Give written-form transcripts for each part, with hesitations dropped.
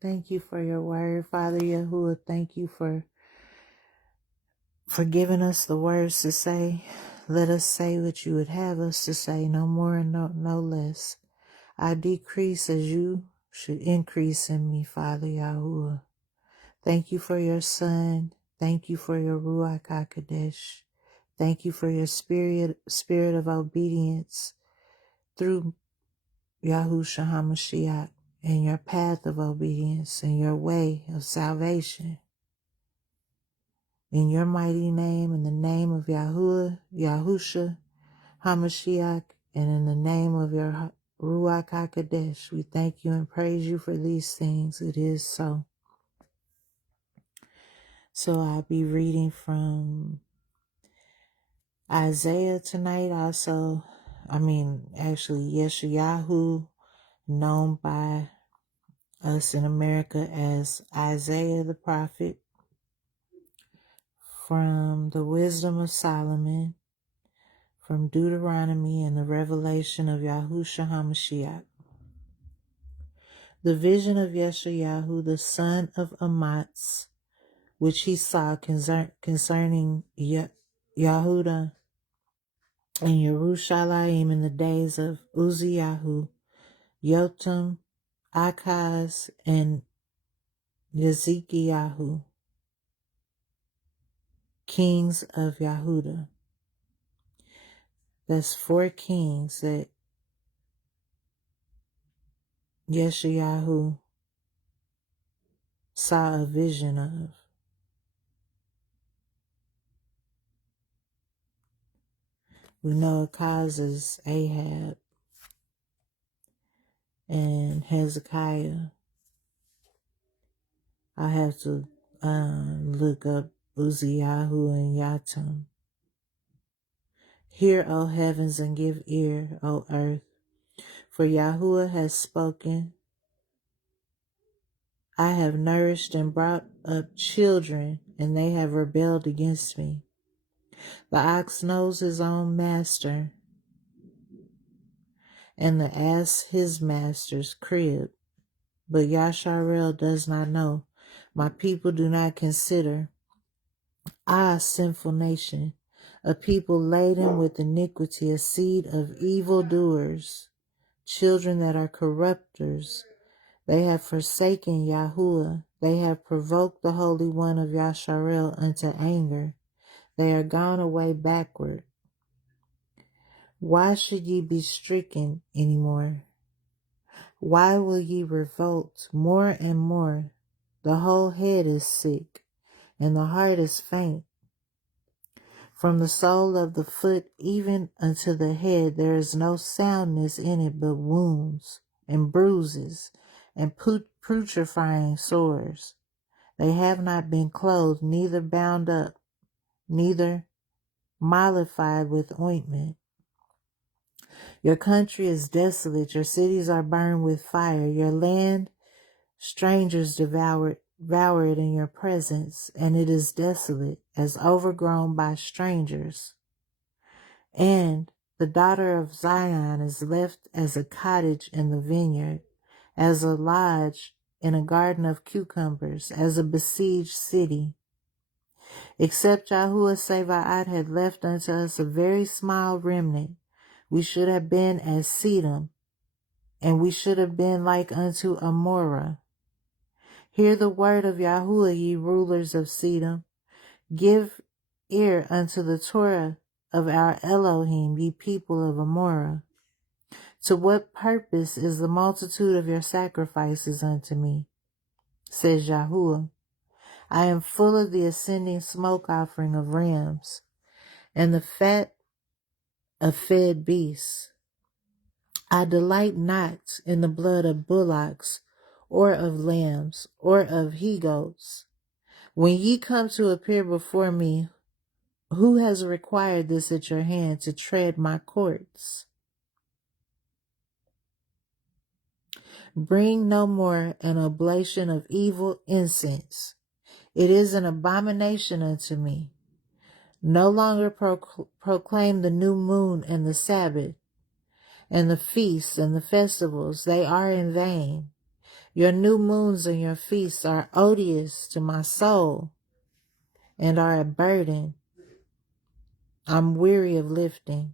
Thank you for your word, Father Yahuwah. Thank you for giving us the words to say. Let us say what you would have us to say, no more and no less. I decrease as you should increase in me, Father Yahuwah. Thank you for your Son. Thank you for your Ruach HaKodesh. Thank you for your spirit of obedience through Yahushua HaMashiach and your path of obedience and your way of salvation. In your mighty name, in the name of Yahushua HaMashiach, and in the name of your Ruach HaKodesh, we thank you and praise you for these things. It is so. So I'll be reading from Isaiah tonight also. Yeshayahu, known by us in America as Isaiah the prophet, from the Wisdom of Solomon, from Deuteronomy and the revelation of Yahushua HaMashiach. The vision of Yeshayahu, the son of Amatz, which he saw concerning Yehuda and Yerushalayim in the days of Uzziyahu, Yotam, Akaz, and Yezekiyahu, kings of Yehuda. That's 4 kings that Yeshayahu saw a vision of. We know Akaz is Ahab and Hezekiah. I have to look up Uzziyahu and Yatam. Hear, O heavens, and give ear, O earth, for Yahuwah has spoken. I have nourished and brought up children, and they have rebelled against me. The ox knows his own master, and the ass his master's crib. But Yasharel does not know. My people do not consider. Ah, sinful nation, a people laden with iniquity, a seed of evildoers, children that are corrupters. They have forsaken Yahuwah. They have provoked the Holy One of Yasharel unto anger. They are gone away backward. Why should ye be stricken any more? Why will ye revolt more and more? The whole head is sick, and the heart is faint. From the sole of the foot even unto the head there is no soundness in it but wounds and bruises and putrefying sores. They have not been clothed, neither bound up, neither mollified with ointment. Your country is desolate, your cities are burned with fire, your land strangers devour it in your presence, and it is desolate, as overgrown by strangers. And the daughter of Zion is left as a cottage in the vineyard, as a lodge in a garden of cucumbers, as a besieged city. Except Yahuwah Sebaot had left unto us a very small remnant, we should have been as Sedom, and we should have been like unto Amorah. Hear the word of Yahuwah, ye rulers of Sedom. Give ear unto the Torah of our Elohim, ye people of Amorah. To what purpose is the multitude of your sacrifices unto me? Says Yahuwah. I am full of the ascending smoke offering of rams, and the fat of fed beasts. I delight not in the blood of bullocks, or of lambs, or of he-goats. When ye come to appear before me, who has required this at your hand to tread my courts? Bring no more an oblation of evil incense. It is an abomination unto me. No longer proclaim the new moon and the Sabbath, and the feasts and the festivals. They are in vain. Your new moons and your feasts are odious to my soul and are a burden I'm weary of lifting.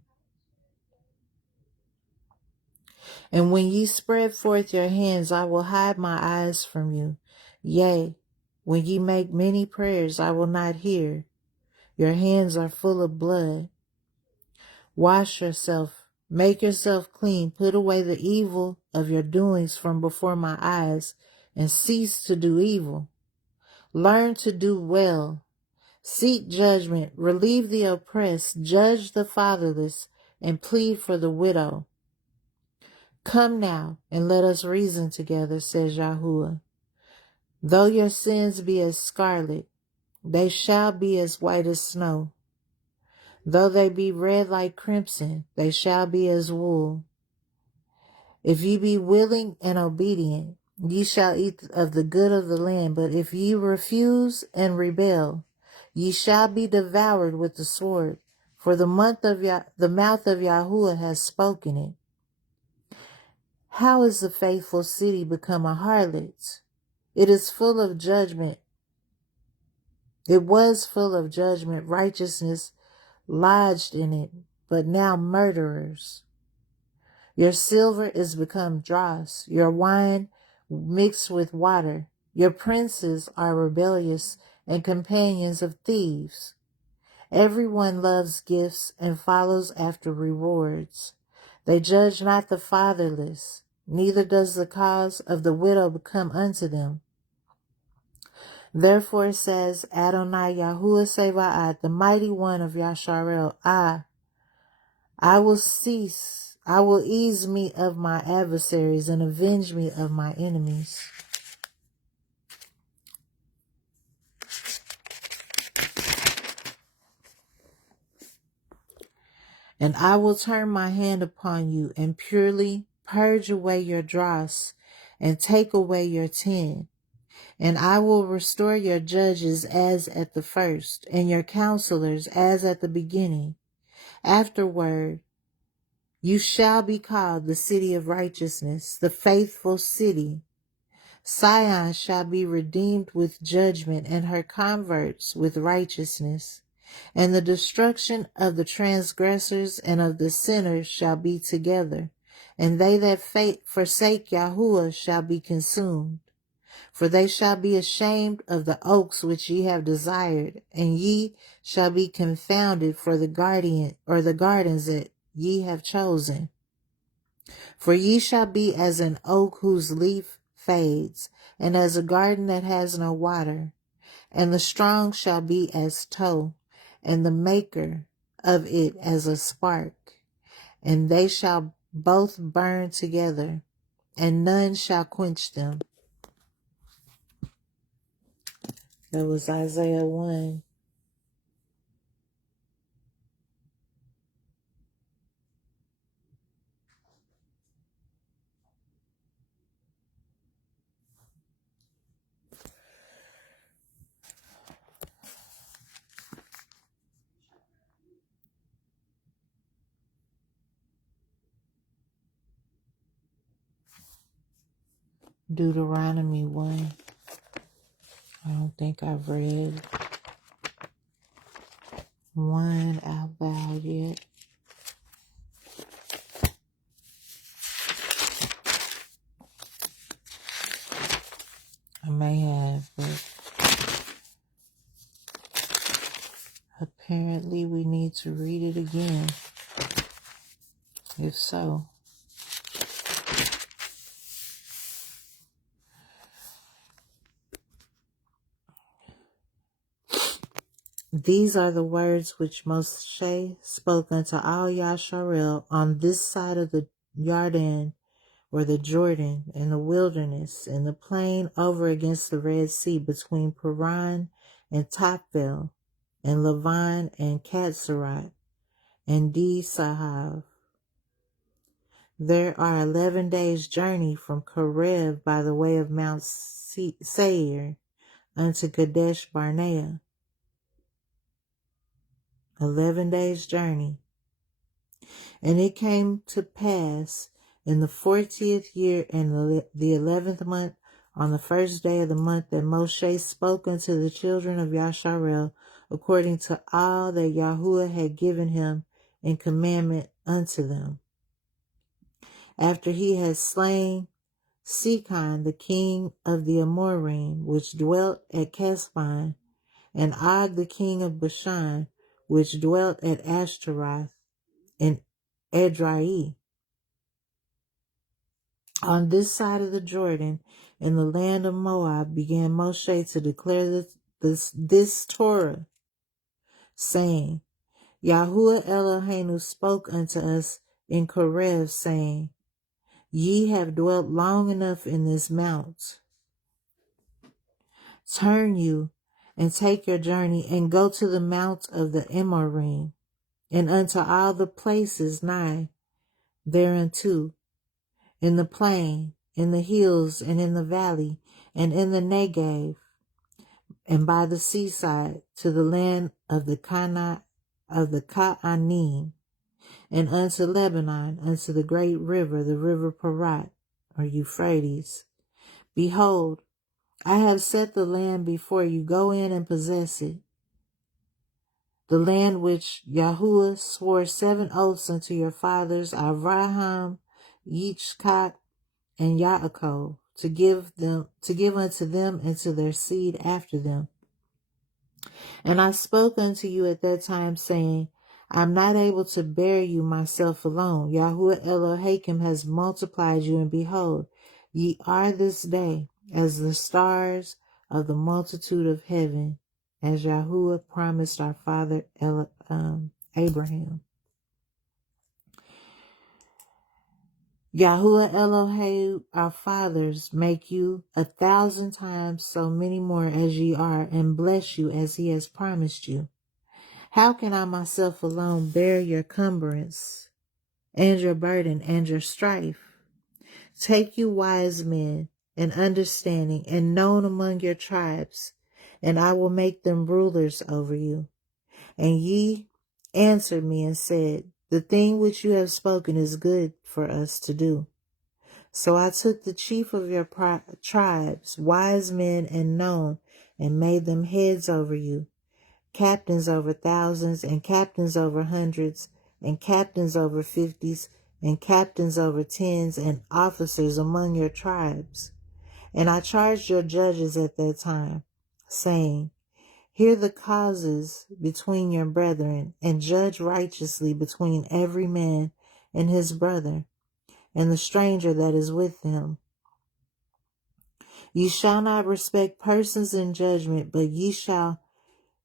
And when ye spread forth your hands, I will hide my eyes from you. Yea, when ye make many prayers, I will not hear. Your hands are full of blood. Wash yourself, make yourself clean, put away the evil of your doings from before my eyes, and cease to do evil. Learn to do well. Seek judgment, relieve the oppressed, judge the fatherless, and plead for the widow. Come now, and let us reason together, says Yahuwah. Though your sins be as scarlet, they shall be as white as snow. Though they be red like crimson, they shall be as wool. If ye be willing and obedient, ye shall eat of the good of the land. But if ye refuse and rebel, ye shall be devoured with the sword. For the mouth of Yahuwah has spoken it. How is the faithful city become a harlot? It is full of judgment. It was full of judgment, righteousness lodged in it, but now murderers. Your silver is become dross, your wine mixed with water. Your princes are rebellious and companions of thieves. Everyone loves gifts and follows after rewards. They judge not the fatherless, neither does the cause of the widow come unto them. Therefore says Adonai Yahuwah Sebaot, the mighty one of Yasharel, I will ease me of my adversaries and avenge me of my enemies. And I will turn my hand upon you and purely purge away your dross and take away your tin. And I will restore your judges as at the first, and your counselors as at the beginning. Afterward, you shall be called the city of righteousness, the faithful city. Sion shall be redeemed with judgment, and her converts with righteousness. And the destruction of the transgressors and of the sinners shall be together, and they that forsake Yahuwah shall be consumed. For they shall be ashamed of the oaks which ye have desired, and ye shall be confounded for the gardens that ye have chosen. For ye shall be as an oak whose leaf fades, and as a garden that has no water. And the strong shall be as tow, and the maker of it as a spark. And they shall both burn together, and none shall quench them. That was Isaiah 1. Deuteronomy 1. I don't think I've read 1 out loud yet. I may have, but apparently we need to read it again. If so, these are the words which Moshe spoke unto all Yasharel on this side of the Jordan, or the Jordan, in the wilderness, in the plain over against the Red Sea, between Paran and Tophdel, and Lavan and Katsarat, and Di-Sahav. There are 11 days' journey from Karev by the way of Mount Seir unto Kadesh Barnea. 11 days' journey. And it came to pass in the 40th year and the 11th month on the first day of the month that Moshe spoke unto the children of Yasharel, according to all that YAHUAH had given him in commandment unto them. After he had slain Sihon, the king of the Amorim, which dwelt at Kesbon, and Og, the king of Bashan, which dwelt at Ashtaroth and Edrei, on this side of the Jordan, in the land of Moab, began Moshe to declare this Torah, saying, Yahuwah Eloheinu spoke unto us in Korev, saying, Ye have dwelt long enough in this mount. Turn you and take your journey and go to the mount of the Emorim, and unto all the places nigh thereunto, in the plain, in the hills, and in the valley, and in the Negev, and by the seaside, to the land of the Ka'anim, and unto Lebanon, unto the great river, the river Parat, or Euphrates. Behold, I have set the land before you. Go in and possess it. The land which Yahuwah swore 7 oaths unto your fathers, Abraham, Yitzchak, and Yaakov, to give unto them and to their seed after them. And I spoke unto you at that time, saying, I am not able to bear you myself alone. Yahuwah Elohim has multiplied you, and behold, ye are this day as the stars of the multitude of heaven, as Yahuwah promised our father Abraham. Yahuwah Elohim, our fathers, make you 1,000 times so many more as ye are, and bless you as he has promised you. How can I myself alone bear your cumbrance, and your burden, and your strife? Take you wise men, and understanding, and known among your tribes, and I will make them rulers over you. And ye answered me and said, The thing which you have spoken is good for us to do. So I took the chief of your tribes, wise men and known, and made them heads over you, captains over thousands, and captains over hundreds, and captains over 50s, and captains over 10s, and officers among your tribes. And I charged your judges at that time, saying, Hear the causes between your brethren, and judge righteously between every man and his brother, and the stranger that is with him. Ye shall not respect persons in judgment, but ye shall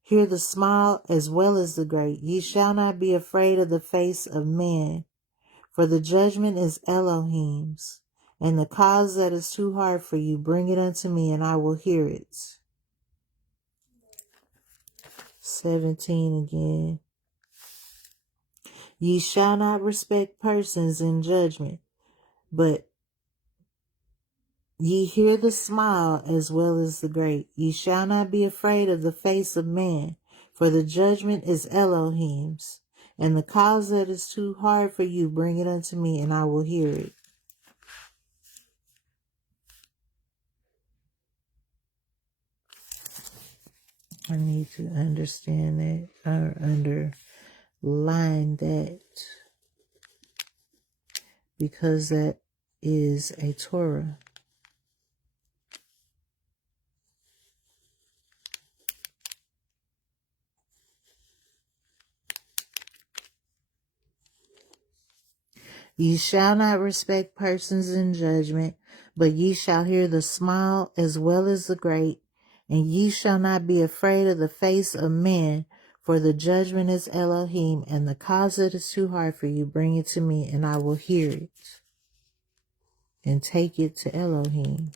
hear the small as well as the great. Ye shall not be afraid of the face of man, for the judgment is Elohim's, and the cause that is too hard for you, bring it unto me, and I will hear it. 17 again. Ye shall not respect persons in judgment, but ye hear the small as well as the great. Ye shall not be afraid of the face of man, for the judgment is Elohim's, and the cause that is too hard for you, bring it unto me, and I will hear it. I need to understand that, or underline that, because that is a Torah. Ye shall not respect persons in judgment, but ye shall hear the small as well as the great, and ye shall not be afraid of the face of man, for the judgment is Elohim, and the cause that is too hard for you, bring it to me, and I will hear it, and take it to Elohim.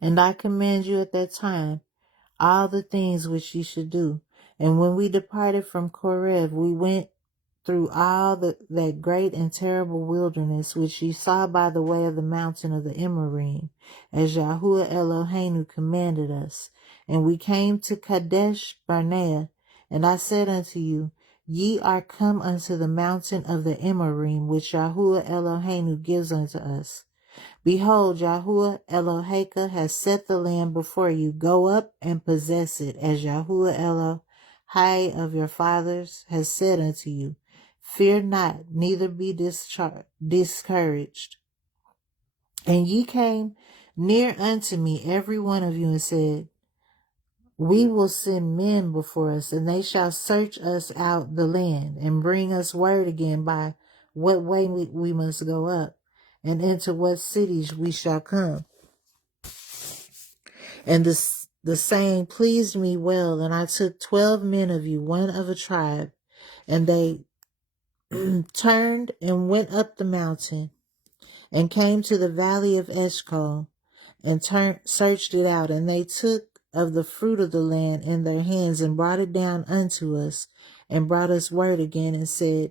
And I command you at that time all the things which ye should do. And when we departed from Korev, we went through all that great and terrible wilderness which ye saw by the way of the mountain of the Emorim, as Yahuwah Eloheinu commanded us. And we came to Kadesh Barnea, and I said unto you, Ye are come unto the mountain of the Emorym, which Yahuwah Eloheinu gives unto us. Behold, Yahuwah Eloheka has set the land before you. Go up and possess it, as Yahuwah Elohai of your fathers has said unto you. Fear not, neither be discouraged. And ye came near unto me, every one of you, and said, We will send men before us, and they shall search us out the land, and bring us word again by what way we must go up, and into what cities we shall come. And the saying pleased me well, and I took 12 men of you, one of a tribe, and they turned and went up the mountain, and came to the valley of Eshcol, and searched it out, and they took of the fruit of the land in their hands, and brought it down unto us, and brought us word again, and said,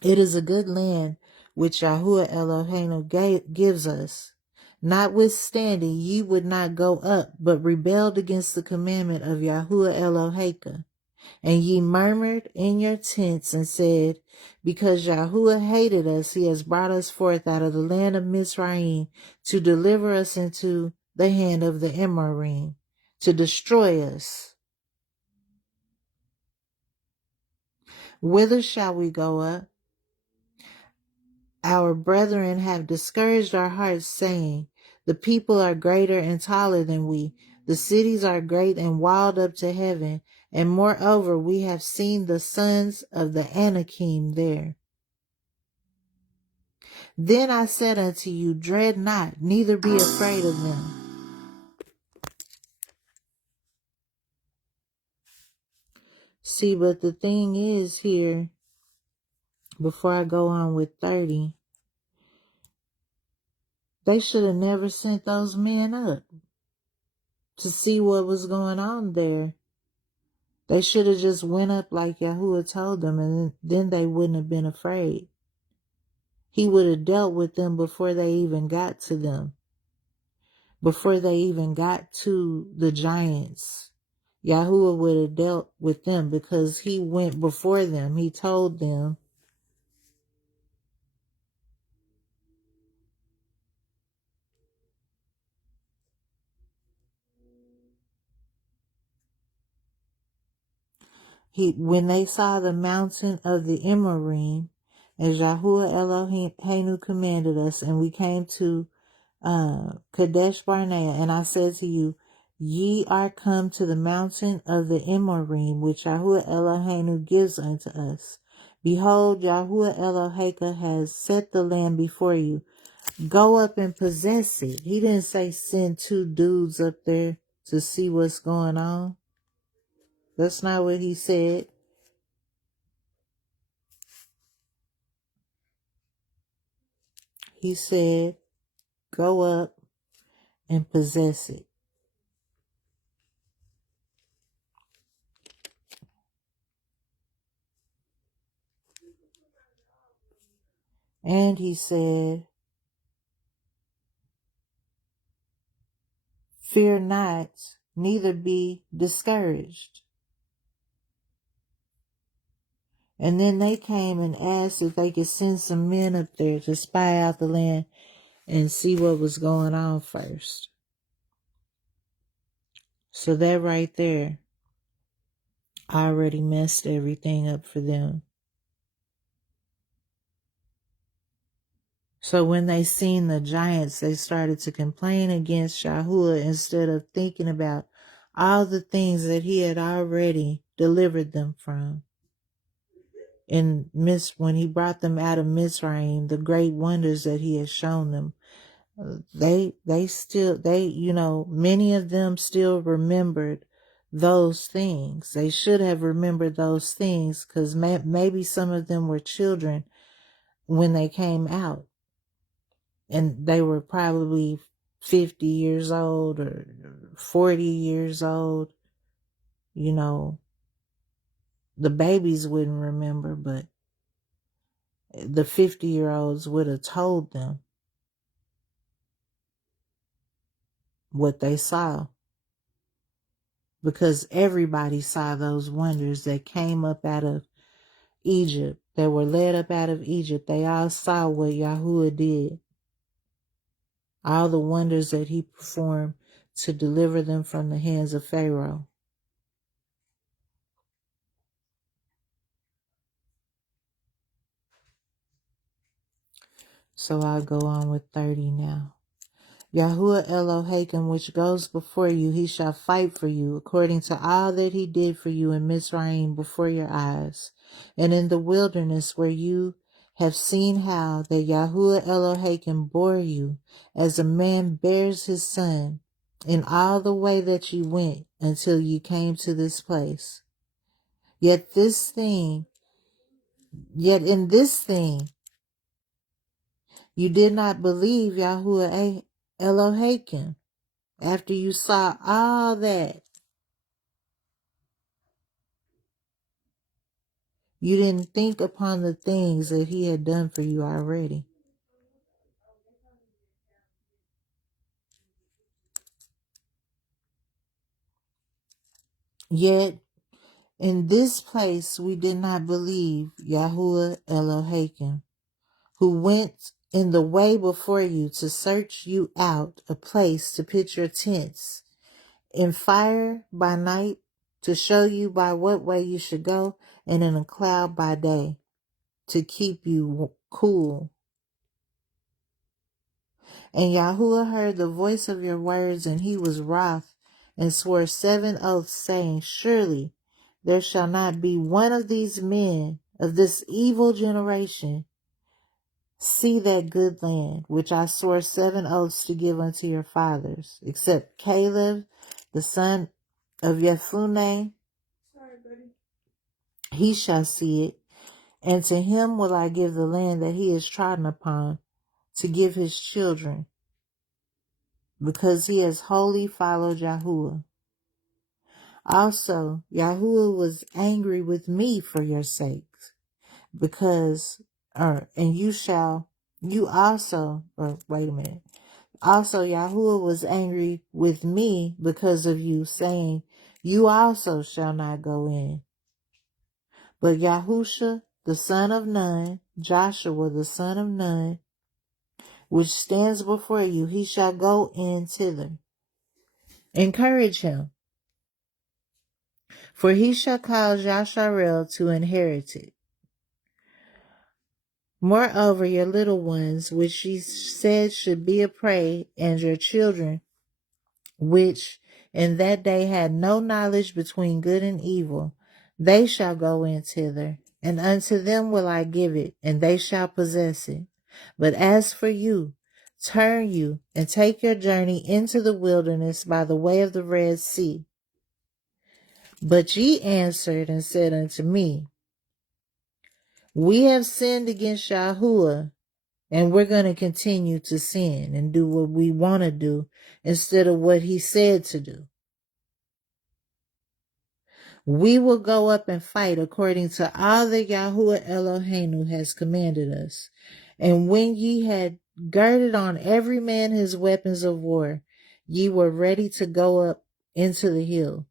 It is a good land which Yahuwah Eloheinu gives us. Notwithstanding, ye would not go up, but rebelled against the commandment of Yahuwah Eloheka. And ye murmured in your tents and said, Because Yahuwah hated us, he has brought us forth out of the land of Mizraim to deliver us into the hand of the Emorym, to destroy us. Whither shall we go up? Our brethren have discouraged our hearts, saying, The people are greater and taller than we. The cities are great and walled up to heaven. And moreover, we have seen the sons of the Anakim there. Then I said unto you, Dread not, neither be afraid of them. See, but the thing is here, before I go on with 30, they should have never sent those men up to see what was going on there. They should have just went up like Yahuwah told them, and then they wouldn't have been afraid. He would have dealt with them before they even got to them, before they even got to the giants. Yahuwah would have dealt with them because he went before them. He told them. When they saw the mountain of the Emorym, as Yahuwah Eloheinu commanded us, and we came to Kadesh Barnea, and I said to you, Ye are come to the mountain of the Emorym, which Yahuwah Eloheinu gives unto us. Behold, Yahuwah Eloheka has set the land before you. Go up and possess it. He didn't say send two dudes up there to see what's going on. That's not what he said. He said, go up and possess it. And he said, fear not, neither be discouraged. And then they came and asked if they could send some men up there to spy out the land and see what was going on first. So that right there already messed everything up for them. So when they seen the giants, they started to complain against Yahuwah instead of thinking about all the things that he had already delivered them from. And when he brought them out of Mizraim, the great wonders that he had shown them, many of them still remembered those things. They should have remembered those things because maybe some of them were children when they came out. And they were probably 50 years old or 40 years old. The babies wouldn't remember, but the 50-year-olds would have told them what they saw. Because everybody saw those wonders that came up out of Egypt, that were led up out of Egypt, they all saw what Yahuwah did, all the wonders that he performed to deliver them from the hands of Pharaoh. So I'll go on with 30 now. Yahuwah Elohim, which goes before you, he shall fight for you, according to all that he did for you in Mizraim before your eyes, and in the wilderness where you have seen how that Yahuwah Elohim bore you, as a man bears his son, in all the way that you went until you came to this place. Yet in this thing, you did not believe Yahuwah Elohim. After you saw all that, you didn't think upon the things that he had done for you already. Yet, in this place we did not believe Yahuwah Elohim, who went in the way before you to search you out a place to pitch your tents, in fire by night, to show you by what way you should go, and in a cloud by day, to keep you cool. And Yahuwah heard the voice of your words, and he was wroth, and swore 7 oaths, saying, Surely there shall not be one of these men of this evil generation see that good land, which I swore 7 oaths to give unto your fathers, except Caleb, the son of Jephunneh. He shall see it, and to him will I give the land that he is trodden upon, to give his children, because he has wholly followed Yahuwah. Also, Yahuwah was angry with me for your sakes, Also, Yahuwah was angry with me because of you, saying, You also shall not go in. But Yahusha, the son of Nun, Joshua, the son of Nun, which stands before you, he shall go in thither. Encourage him, for he shall cause Yasharel to inherit it. Moreover, your little ones, which she said should be a prey, and your children, which in that day had no knowledge between good and evil, they shall go in thither, and unto them will I give it, and they shall possess it. But as for you, turn you, and take your journey into the wilderness by the way of the Red Sea. But ye answered and said unto me, We have sinned against Yahuwah, and we're going to continue to sin and do what we want to do instead of what he said to do. We will go up and fight according to all that Yahuwah Eloheinu has commanded us. And when ye had girded on every man his weapons of war, ye were ready to go up into the hill.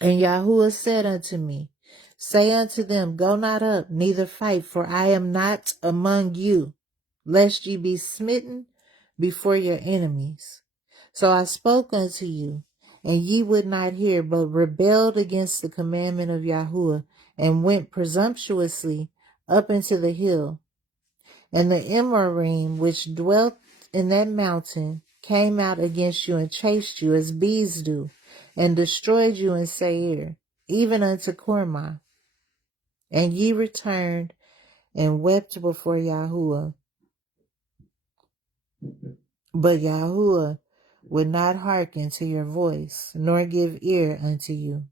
And Yahuwah said unto me, Say unto them, Go not up, neither fight, for I am not among you, lest ye be smitten before your enemies. So I spoke unto you, and ye would not hear, but rebelled against the commandment of Yahuwah, and went presumptuously up into the hill. And the Emorim, which dwelt in that mountain, came out against you and chased you as bees do, and destroyed you in Seir, even unto Kormah. And ye returned and wept before Yahuwah. But Yahuwah would not hearken to your voice, nor give ear unto you.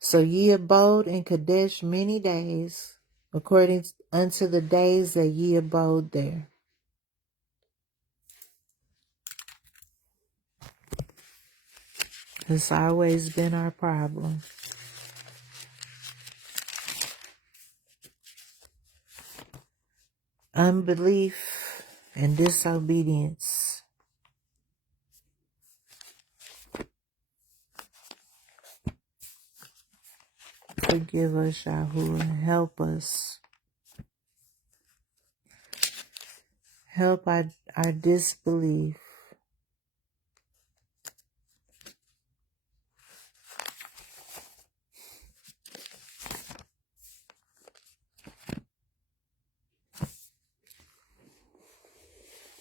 So ye abode in Kadesh many days, according unto the days that ye abode there. It's always been our problem. Unbelief and disobedience. Forgive us, YAHUAH. Help us. Help our disbelief.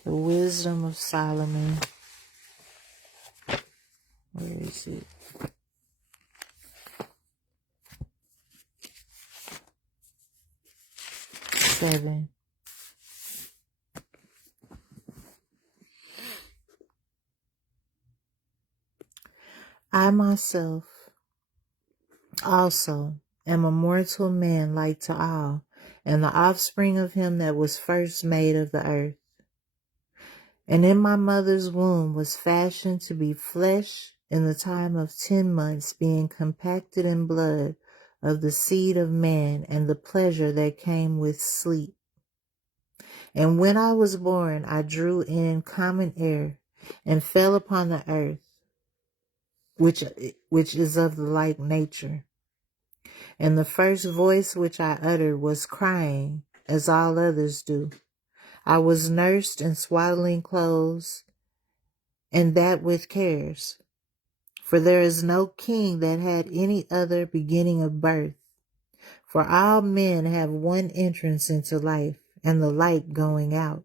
The wisdom of Solomon. Where is it? 7. I myself also am a mortal man like to all, and the offspring of him that was first made of the earth. And in my mother's womb was fashioned to be flesh in the time of 10 months, being compacted in blood of the seed of man, and the pleasure that came with sleep. And when I was born, I drew in common air, and fell upon the earth, which is of the like nature. And the first voice which I uttered was crying, as all others do. I was nursed in swaddling clothes, and that with cares. For there is no king that had any other beginning of birth. For all men have one entrance into life, and the light going out.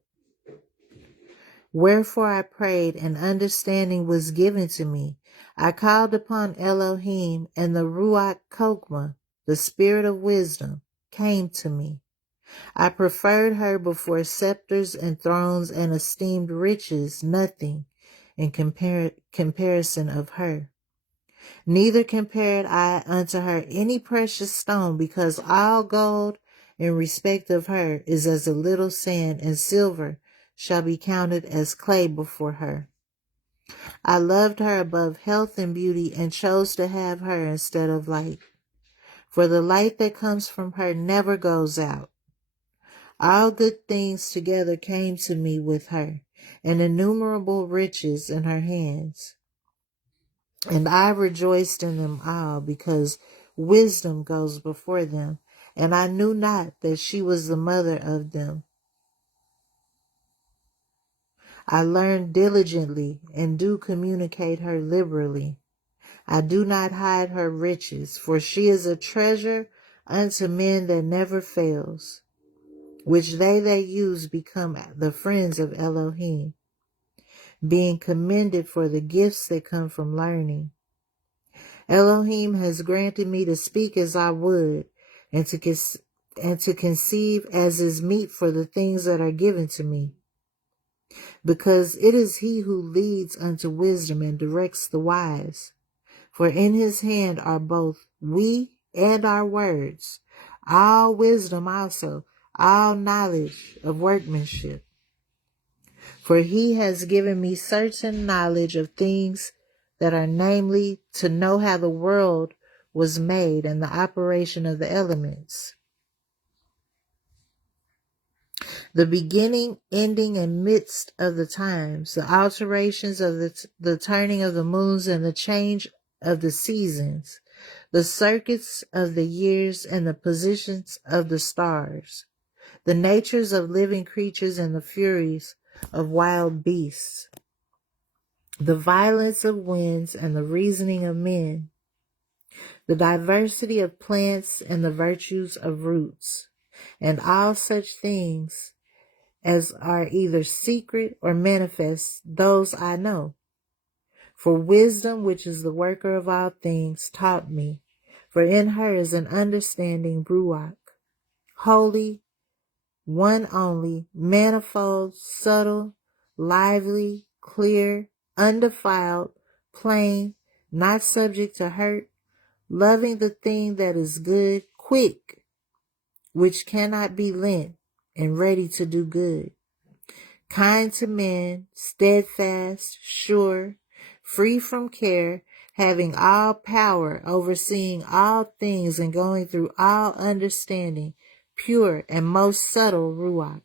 Wherefore I prayed, and understanding was given to me. I called upon Elohim, and the Ruach Kokma, the spirit of wisdom, came to me. I preferred her before scepters and thrones, and esteemed riches nothing in comparison of her. Neither compared I unto her any precious stone, because all gold in respect of her is as a little sand, and silver shall be counted as clay before her. I loved her above health and beauty, and chose to have her instead of light. For the light that comes from her never goes out. All good things together came to me with her, and innumerable riches in her hands. And I rejoiced in them all, because wisdom goes before them, and I knew not that she was the mother of them. I learned diligently, and do communicate her liberally. I do not hide her riches, for she is a treasure unto men that never fails, which they that use become the friends of Elohim, being commended for the gifts that come from learning. Elohim has granted me to speak as I would, and to conceive as is meet for the things that are given to me, because it is he who leads unto wisdom and directs the wise. For in his hand are both we and our words, all wisdom also, all knowledge of workmanship. For he has given me certain knowledge of things that are, namely, to know how the world was made, and the operation of the elements, the beginning, ending, and midst of the times, the alterations of the turning of the moons, and the change of the seasons, the circuits of the years, and the positions of the stars, the natures of living creatures, and the furies of wild beasts, the violence of winds, and the reasoning of men, the diversity of plants, and the virtues of roots, and all such things as are either secret or manifest, those I know. For wisdom, which is the worker of all things, taught me. For in her is an understanding Ruach, holy, one only, manifold, subtle, lively, clear, undefiled, plain, not subject to hurt, loving the thing that is good, quick, which cannot be lent, and ready to do good, kind to men, steadfast, sure, free from care, having all power, overseeing all things, and going through all understanding, pure and most subtle Ruach.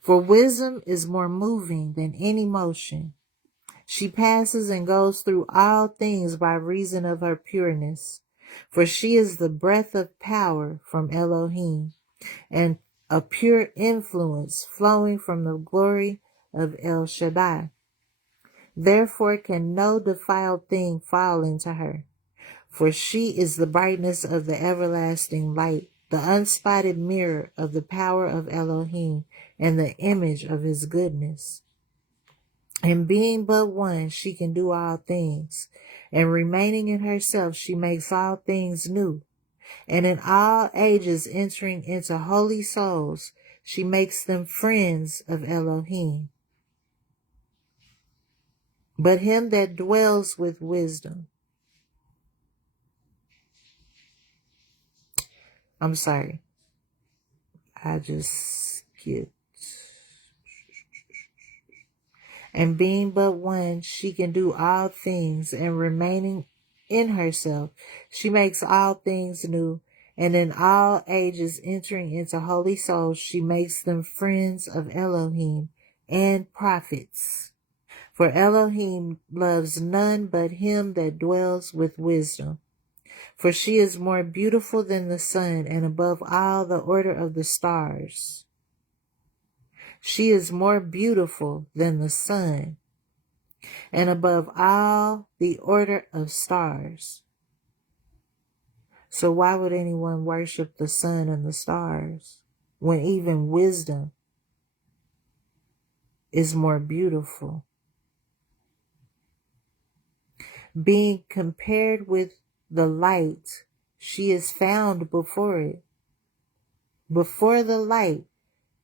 For wisdom is more moving than any motion. She passes and goes through all things by reason of her pureness. For she is the breath of power from Elohim, and a pure influence flowing from the glory of El Shaddai. Therefore can no defiled thing fall into her, for she is the brightness of the everlasting light, the unspotted mirror of the power of Elohim, and the image of his goodness. And being but one, she can do all things. And remaining in herself, she makes all things new. And in all ages entering into holy souls, she makes them friends of Elohim. But him that dwells with wisdom, I'm sorry, I just skipped. And being but one, she can do all things, and remaining in herself, she makes all things new. And in all ages entering into holy souls, she makes them friends of Elohim and prophets. For Elohim loves none but him that dwells with wisdom. For she is more beautiful than the sun, and above all the order of the stars. She is more beautiful than the sun, and above all the order of stars. So why would anyone worship the sun and the stars when even wisdom is more beautiful? Being compared with the light, she is found before it. Before the light,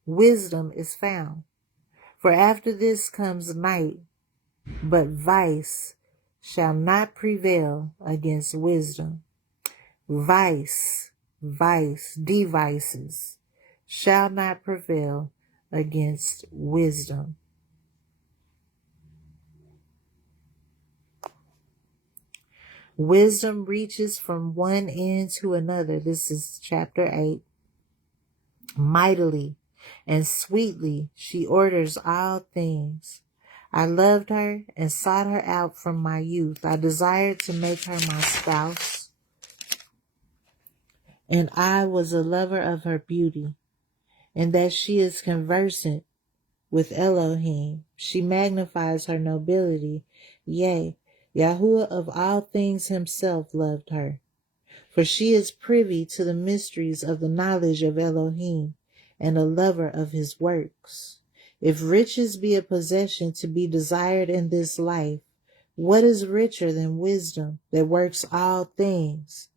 wisdom is found. For after this comes night, but vice shall not prevail against wisdom. Vice, devices, shall not prevail against wisdom. Wisdom reaches from one end to another. This is chapter 8. Mightily and sweetly she orders all things. I loved her and sought her out from my youth. I desired to make her my spouse, and I was a lover of her beauty, and that she is conversant with Elohim. She magnifies her nobility. Yea, YAHUAH of all things himself loved her. For she is privy to the mysteries of the knowledge of Elohim, and a lover of his works. If riches be a possession to be desired in this life, what is richer than wisdom that works all things?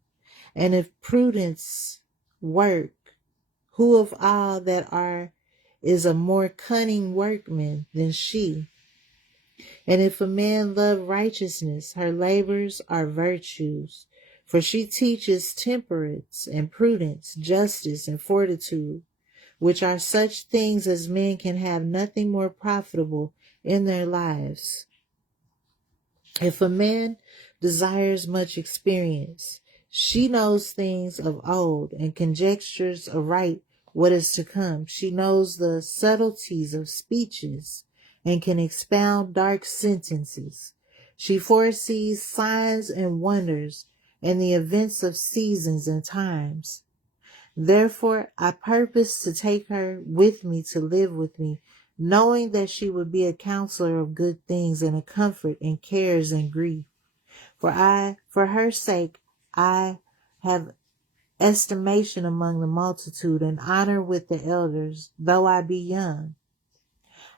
And if prudence work, who of all that are is a more cunning workman than she? And if a man love righteousness, her labors are virtues. For she teaches temperance and prudence, justice and fortitude, which are such things as men can have nothing more profitable in their lives. If a man desires much experience, she knows things of old and conjectures aright what is to come. She knows the subtleties of speeches and can expound dark sentences. She foresees signs and wonders and the events of seasons and times. Therefore, I purpose to take her with me to live with me, knowing that she would be a counselor of good things and a comfort in cares and grief. For her sake, I have estimation among the multitude and honor with the elders, though I be young.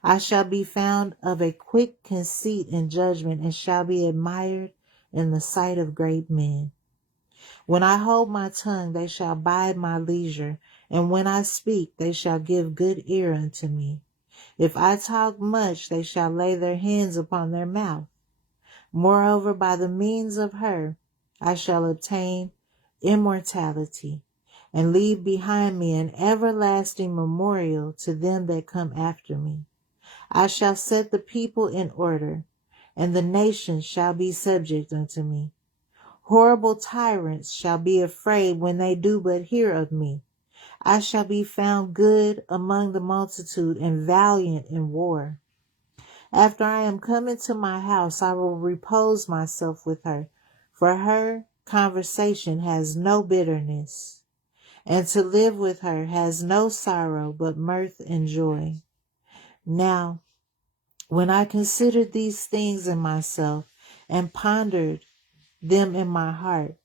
I shall be found of a quick conceit and judgment, and shall be admired in the sight of great men. When I hold my tongue, they shall bide my leisure, and when I speak, they shall give good ear unto me. If I talk much, they shall lay their hands upon their mouth. Moreover, by the means of her, I shall obtain immortality, and leave behind me an everlasting memorial to them that come after me. I shall set the people in order, and the nations shall be subject unto me. Horrible tyrants shall be afraid when they do but hear of me. I shall be found good among the multitude and valiant in war. After I am come into my house, I will repose myself with her. For her conversation has no bitterness, and to live with her has no sorrow but mirth and joy. Now, when I considered these things in myself and pondered them in my heart,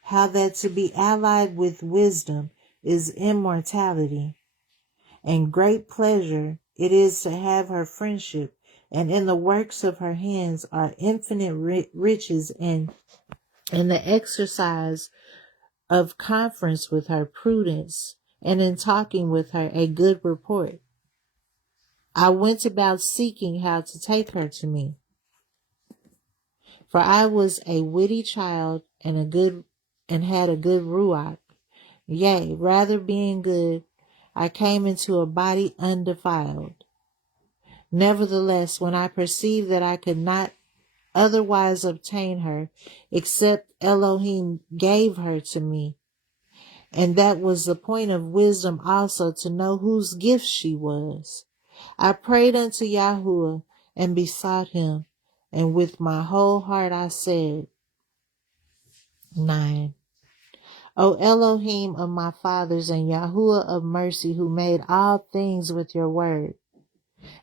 how that to be allied with wisdom is immortality, and great pleasure it is to have her friendship, and in the works of her hands are infinite riches, and in the exercise of conference with her prudence, and in talking with her a good report. I went about seeking how to take her to me, for I was a witty child and had a good ruach. Yea, rather being good, I came into a body undefiled. Nevertheless, when I perceived that I could not otherwise obtain her, except Elohim gave her to me, and that was the point of wisdom also, to know whose gift she was, I prayed unto YAHUAH and besought him, and with my whole heart I said, 9. O Elohim of my fathers and YAHUAH of mercy, who made all things with your word,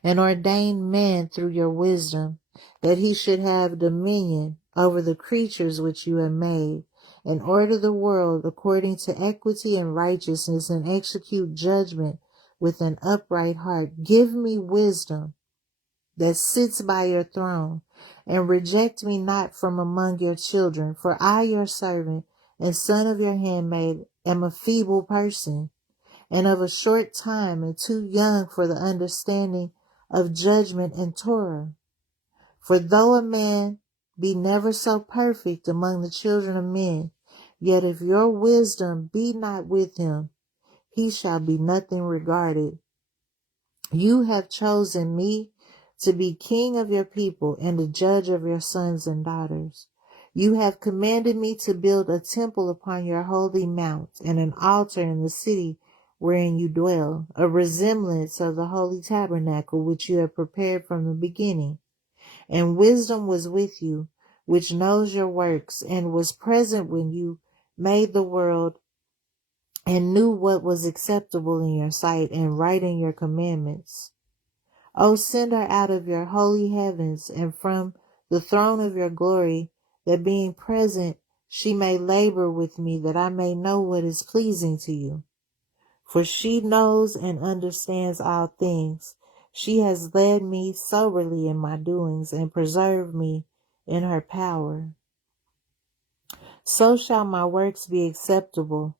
and ordained man through your wisdom, that he should have dominion over the creatures which you have made, and order the world according to equity and righteousness, and execute judgment with an upright heart. Give me wisdom that sits by your throne, and reject me not from among your children, for I, your servant and son of your handmaid, am a feeble person, and of a short time, and too young for the understanding of judgment and Torah. For though a man be never so perfect among the children of men, yet if your wisdom be not with him, he shall be nothing regarded. You have chosen me to be king of your people and the judge of your sons and daughters. You have commanded me to build a temple upon your holy mount, and an altar in the city wherein you dwell, a resemblance of the holy tabernacle which you have prepared from the beginning. And wisdom was with you, which knows your works, and was present when you made the world, and knew what was acceptable in your sight, and right in your commandments. O send her out of your holy heavens, and from the throne of your glory, that being present she may labor with me, that I may know what is pleasing to you. For she knows and understands all things. She has led me soberly in my doings, and preserved me in her power. So shall my works be acceptable,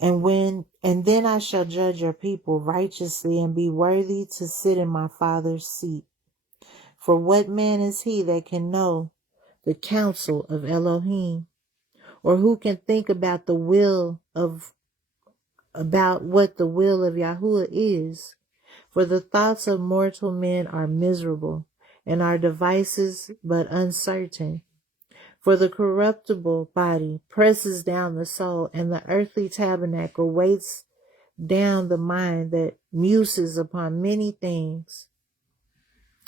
and then I shall judge your people righteously, and be worthy to sit in my Father's seat. For what man is he that can know the counsel of Elohim, or who can think about what the will of YAHUAH is? For the thoughts of mortal men are miserable, and our devices but uncertain. For the corruptible body presses down the soul, and the earthly tabernacle weights down the mind that muses upon many things.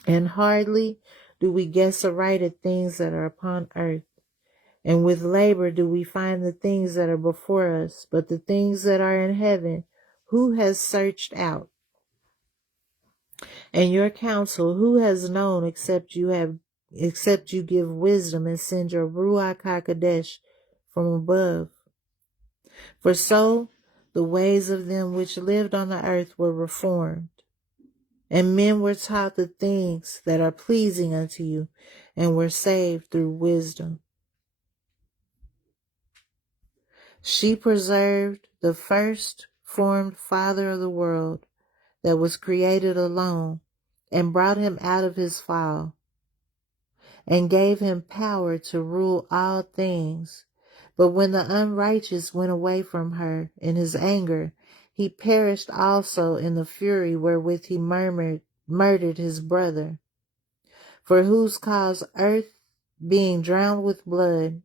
And hardly do we guess aright at things that are upon earth, and with labor do we find the things that are before us. But the things that are in heaven, who has searched out? And your counsel, who has known, except you give wisdom and send your Ruach HaKodesh from above? For so the ways of them which lived on the earth were reformed, and men were taught the things that are pleasing unto you, and were saved through wisdom. She preserved the first formed Father of the world that was created alone, and brought him out of his fall, and gave him power to rule all things. But when the unrighteous went away from her in his anger, he perished also in the fury wherewith he murdered his brother. For whose cause earth being drowned with blood,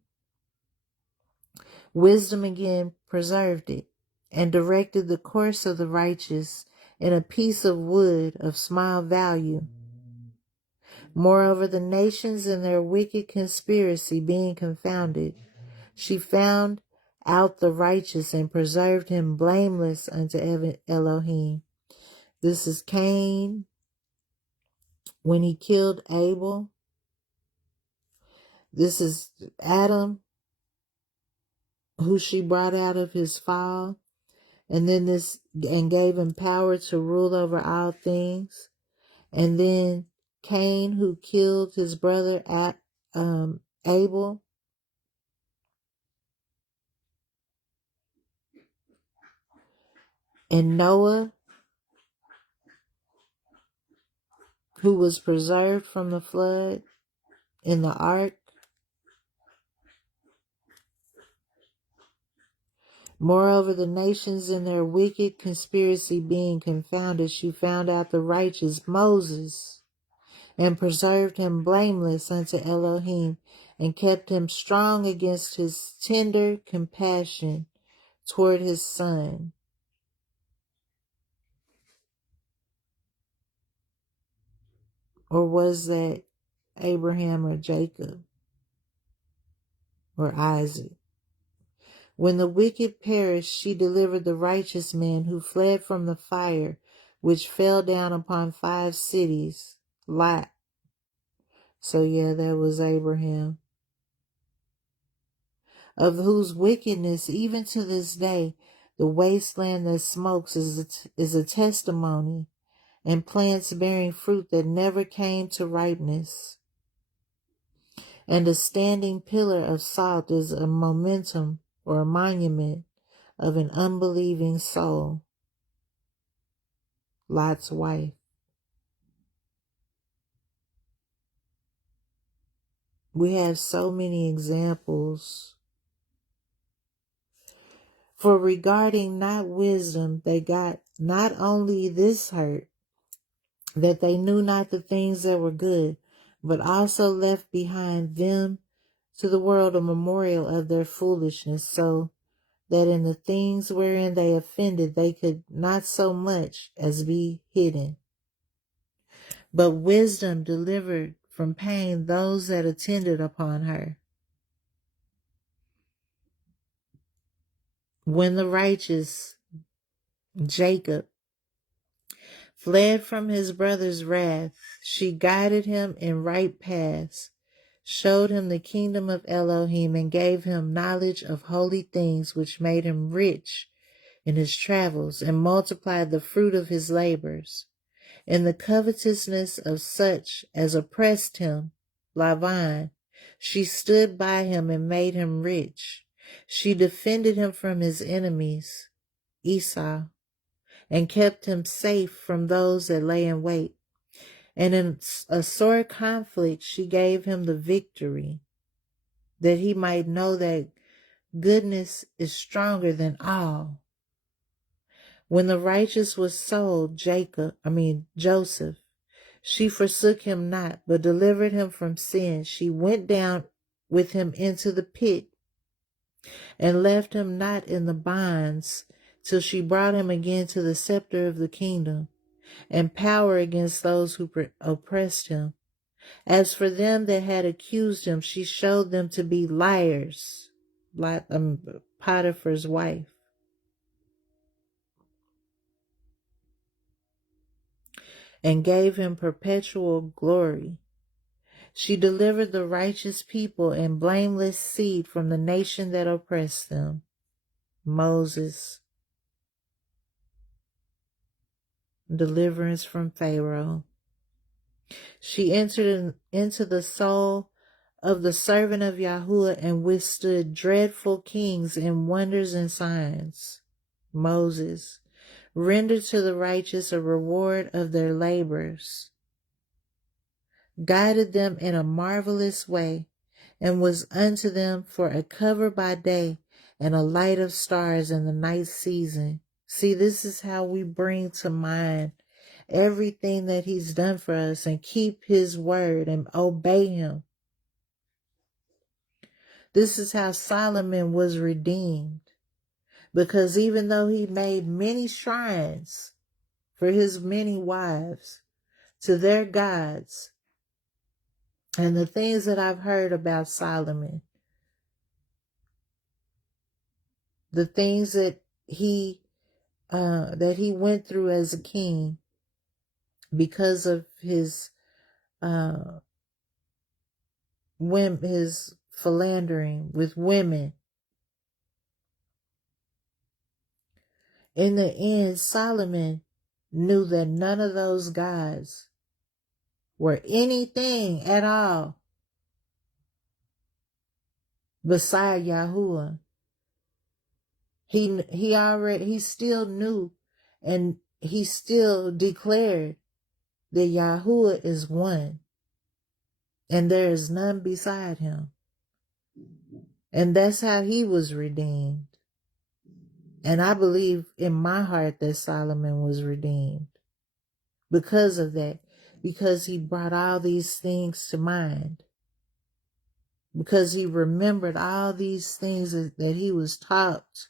wisdom again preserved it, and directed the course of the righteous in a piece of wood of small value. Moreover, the nations in their wicked conspiracy being confounded, She found out the righteous and preserved him blameless unto Elohim. This is Cain when he killed Abel. This is Adam, who she brought out of his fall, and then this, and gave him power to rule over all things. And then Cain, who killed his brother Abel. And Noah, who was preserved from the flood in the ark. Moreover, the nations in their wicked conspiracy being confounded, she found out the righteous Moses, and preserved him blameless unto Elohim, and kept him strong against his tender compassion toward his son. Or was that Abraham or Jacob or Isaac? When the wicked perished, she delivered the righteous man who fled from the fire, which fell down upon 5 cities. Lot. So yeah, that was Abraham. Of whose wickedness, even to this day, the wasteland that smokes is a testimony, and plants bearing fruit that never came to ripeness. And a standing pillar of salt is a momentum or a monument of an unbelieving soul. Lot's wife. We have so many examples. For regarding not wisdom, they got not only this hurt, that they knew not the things that were good, but also left behind them to the world a memorial of their foolishness, so that in the things wherein they offended they could not so much as be hidden. But wisdom delivered from pain those that attended upon her. When the righteous Jacob fled from his brother's wrath, she guided him in right paths, showed him the kingdom of Elohim, and gave him knowledge of holy things, which made him rich in his travels, and multiplied the fruit of his labors. In the covetousness of such as oppressed him, Laban, she stood by him and made him rich. She defended him from his enemies, Esau, and kept him safe from those that lay in wait. And in a sore conflict she gave him the victory, that he might know that goodness is stronger than all. When the righteous was sold, Joseph, she forsook him not, but delivered him from sin. She went down with him into the pit, and left him not in the bonds, till she brought him again to the scepter of the kingdom, and power against those who oppressed him. As for them that had accused him, she showed them to be liars, like Potiphar's wife, and gave him perpetual glory. She delivered the righteous people and blameless seed from the nation that oppressed them. Moses. Deliverance from Pharaoh. She entered into the soul of the servant of Yahuwah and withstood dreadful kings in wonders and signs. Moses. Rendered to the righteous a reward of their labors. Guided them in a marvelous way, and was unto them for a cover by day and a light of stars in the night season. See, this is how we bring to mind everything that he's done for us and keep his word and obey him. This is how Solomon was redeemed, because even though he made many shrines for his many wives to their gods, and the things that I've heard about Solomon, the things that he went through as a king because of his his philandering with women. In the end, Solomon knew that none of those gods were anything at all beside Yahuwah. He still knew, and he still declared that Yahuwah is one, and there is none beside him. And that's how he was redeemed. And I believe in my heart that Solomon was redeemed because of that, because he brought all these things to mind, because he remembered all these things that he was taught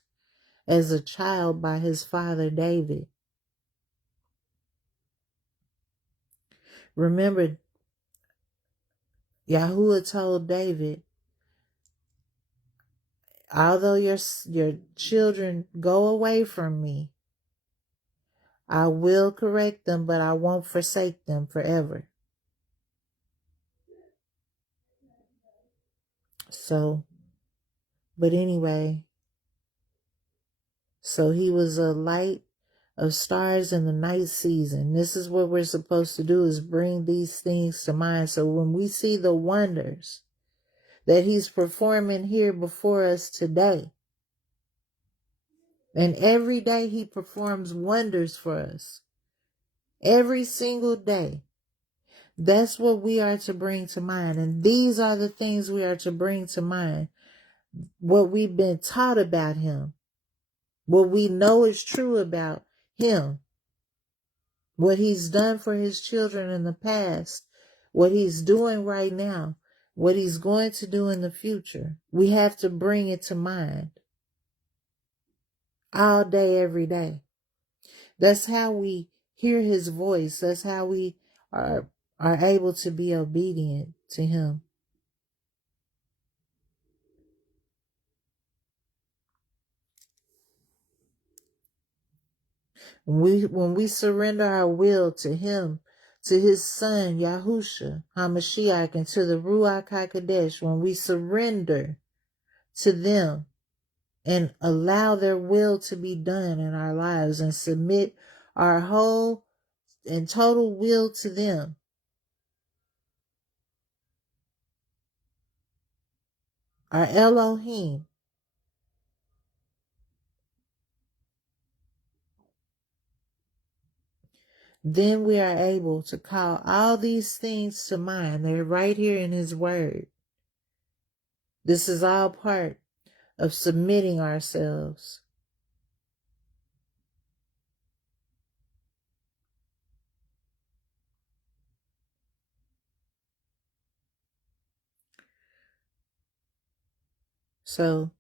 as a child by his father David. Remember, Yahuwah told David, although your children go away from me, I will correct them, but I won't forsake them forever. So, but anyway, so he was a light of stars in the night season. This is what we're supposed to do, is bring these things to mind. So when we see the wonders that he's performing here before us today, and every day he performs wonders for us, every single day, that's what we are to bring to mind. And these are the things we are to bring to mind. What we've been taught about him, what we know is true about him, what he's done for his children in the past, what he's doing right now, what he's going to do in the future. We have to bring it to mind all day, every day. That's how we hear his voice. That's how we are able to be obedient to him. When we surrender our will to him, to his son, Yahushua, HaMashiach, and to the Ruach HaKodesh, when we surrender to them and allow their will to be done in our lives and submit our whole and total will to them, our Elohim, then we are able to call all these things to mind. They're right here in his word. This is all part of submitting ourselves. So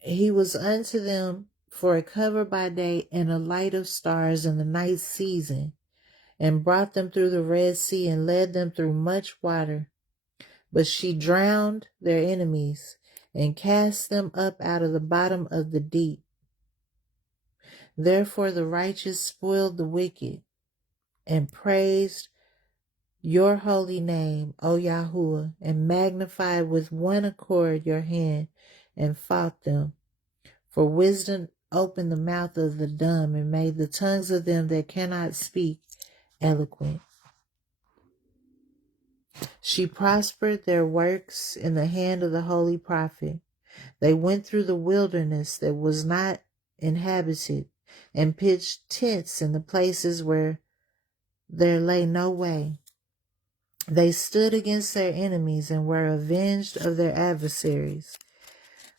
he was unto them for a cover by day and a light of stars in the night season, and brought them through the Red Sea and led them through much water. But she drowned their enemies and cast them up out of the bottom of the deep. Therefore the righteous spoiled the wicked and praised your holy name, O Yahuwah, and magnified with one accord your hand and fought them. For wisdom opened the mouth of the dumb and made the tongues of them that cannot speak eloquent. She prospered their works in the hand of the holy prophet. They went through the wilderness that was not inhabited, and pitched tents in the places where there lay no way. They stood against their enemies and were avenged of their adversaries.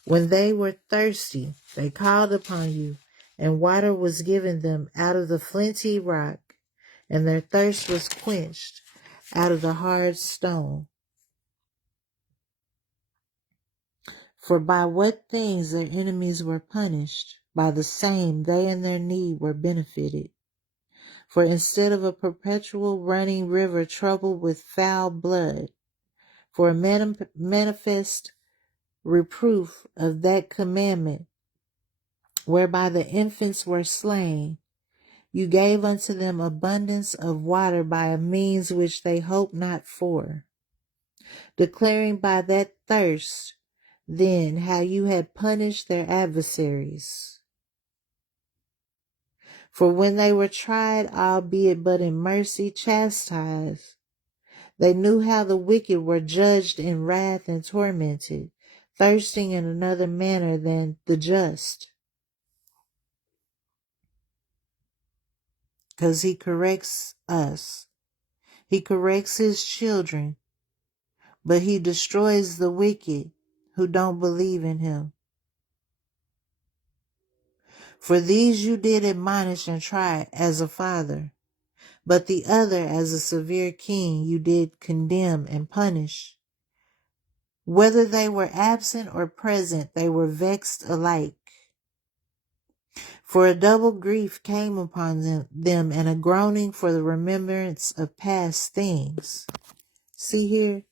When they were thirsty, they called upon you, and water was given them out of the flinty rock, and their thirst was quenched out of the hard stone. For by what things their enemies were punished, by the same they in their need were benefited. For instead of a perpetual running river troubled with foul blood, for a manifest reproof of that commandment whereby the infants were slain. You gave unto them abundance of water by a means which they hoped not for, declaring by that thirst then how you had punished their adversaries. For when they were tried, albeit but in mercy chastised, they knew how the wicked were judged in wrath and tormented, thirsting in another manner than the just. Because he corrects us. He corrects his children, but he destroys the wicked who don't believe in him. For these you did admonish and try as a father, but the other as a severe king you did condemn and punish. Whether they were absent or present, they were vexed alike. For a double grief came upon them and a groaning for the remembrance of past things. See here,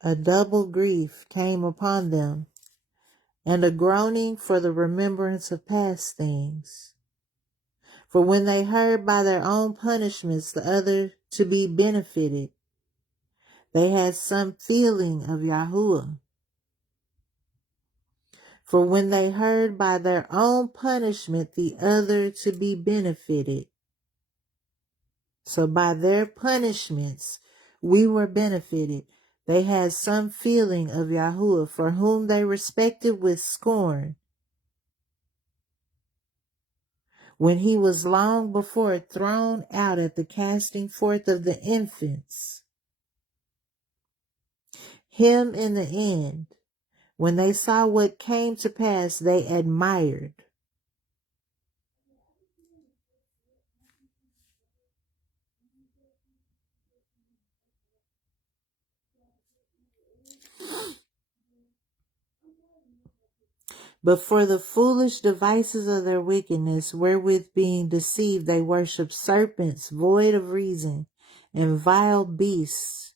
a double grief came upon them and a groaning for the remembrance of past things. For when they heard by their own punishments the other to be benefited, they had some feeling of YAHUAH. For when they heard by their own punishment the other to be benefited. So by their punishments we were benefited. They had some feeling of YAHUAH, for whom they respected with scorn, when he was long before thrown out at the casting forth of the infants. Him in the end, when they saw what came to pass, they admired. But for the foolish devices of their wickedness, wherewith being deceived, they worship serpents void of reason, and vile beasts.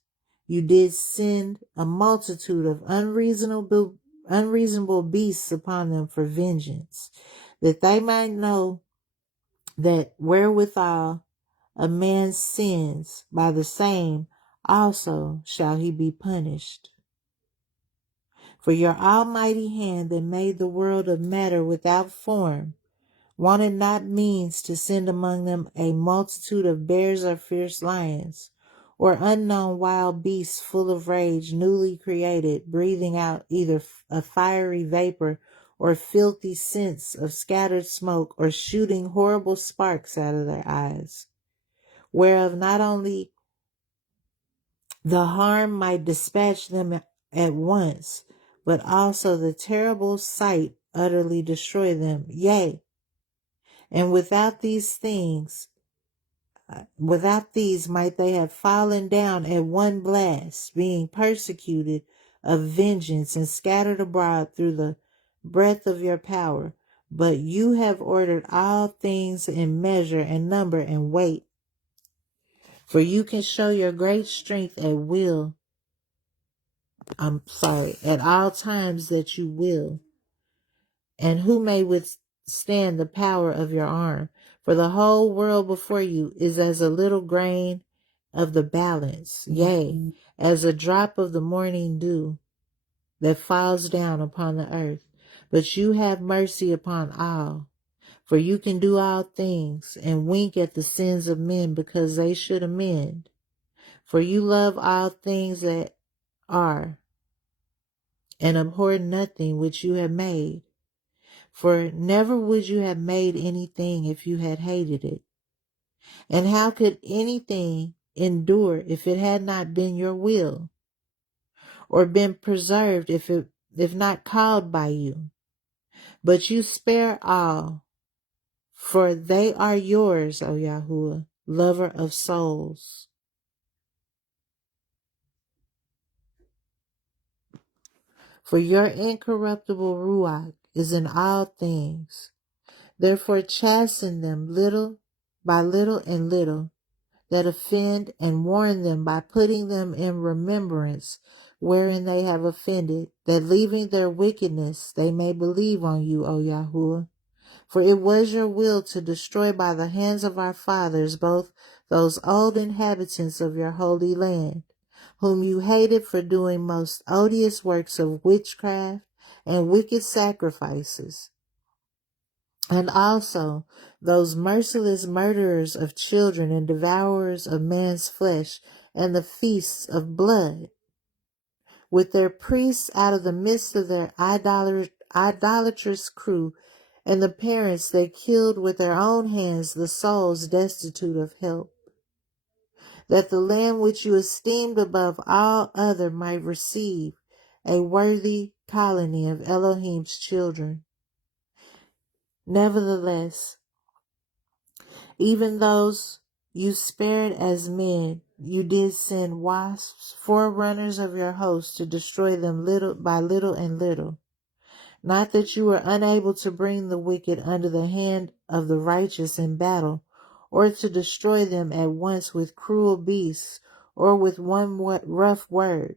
You did send a multitude of unreasonable beasts upon them for vengeance, that they might know that wherewithal a man sins, by the same also shall he be punished. For your almighty hand that made the world of matter without form wanted not means to send among them a multitude of bears or fierce lions, or unknown wild beasts full of rage, newly created, breathing out either a fiery vapor or filthy scents of scattered smoke, or shooting horrible sparks out of their eyes, whereof not only the harm might dispatch them at once, but also the terrible sight utterly destroy them. Yea, and without these might they have fallen down at one blast, being persecuted of vengeance and scattered abroad through the breadth of your power. But you have ordered all things in measure and number and weight. For you can show your great strength at all times that you will. And who may withstand the power of your arm? For the whole world before you is as a little grain of the balance, yea, as a drop of the morning dew that falls down upon the earth. But you have mercy upon all, for you can do all things, and wink at the sins of men because they should amend. For you love all things that are, and abhor nothing which you have made. For never would you have made anything if you had hated it. And how could anything endure if it had not been your will, or been preserved if not called by you? But you spare all, for they are yours, O YAHUAH, lover of souls. For your incorruptible Ruach is in all things. Therefore chasten them little by little and little, that offend, and warn them by putting them in remembrance wherein they have offended, that leaving their wickedness they may believe on you, O YAHUAH, For it was your will to destroy by the hands of our fathers both those old inhabitants of your holy land, whom you hated for doing most odious works of witchcraft and wicked sacrifices, and also those merciless murderers of children and devourers of man's flesh, and the feasts of blood, with their priests out of the midst of their idolatrous crew, and the parents that killed with their own hands the souls destitute of help, that the land which you esteemed above all other might receive a worthy colony of Elohim's children. Nevertheless, even those you spared as men, you did send wasps, forerunners of your host, to destroy them little by little and little. Not that you were unable to bring the wicked under the hand of the righteous in battle, or to destroy them at once with cruel beasts, or with one rough word,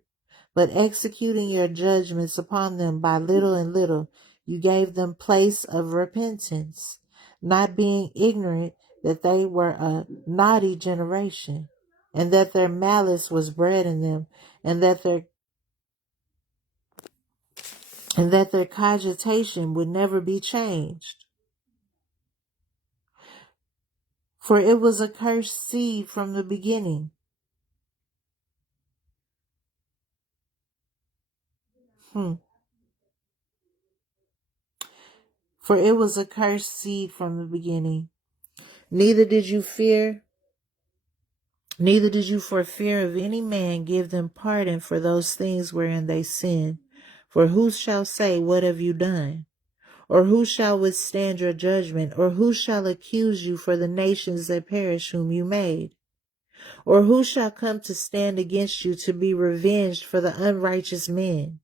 but executing your judgments upon them by little and little, you gave them place of repentance, not being ignorant that they were a naughty generation, and that their malice was bred in them, and that their cogitation would never be changed. For it was a cursed seed from the beginning. For it was a cursed seed from the beginning. Neither did you for fear of any man give them pardon for those things wherein they sin. For who shall say, what have you done? Or who shall withstand your judgment? Or who shall accuse you for the nations that perish whom you made? Or who shall come to stand against you to be revenged for the unrighteous men?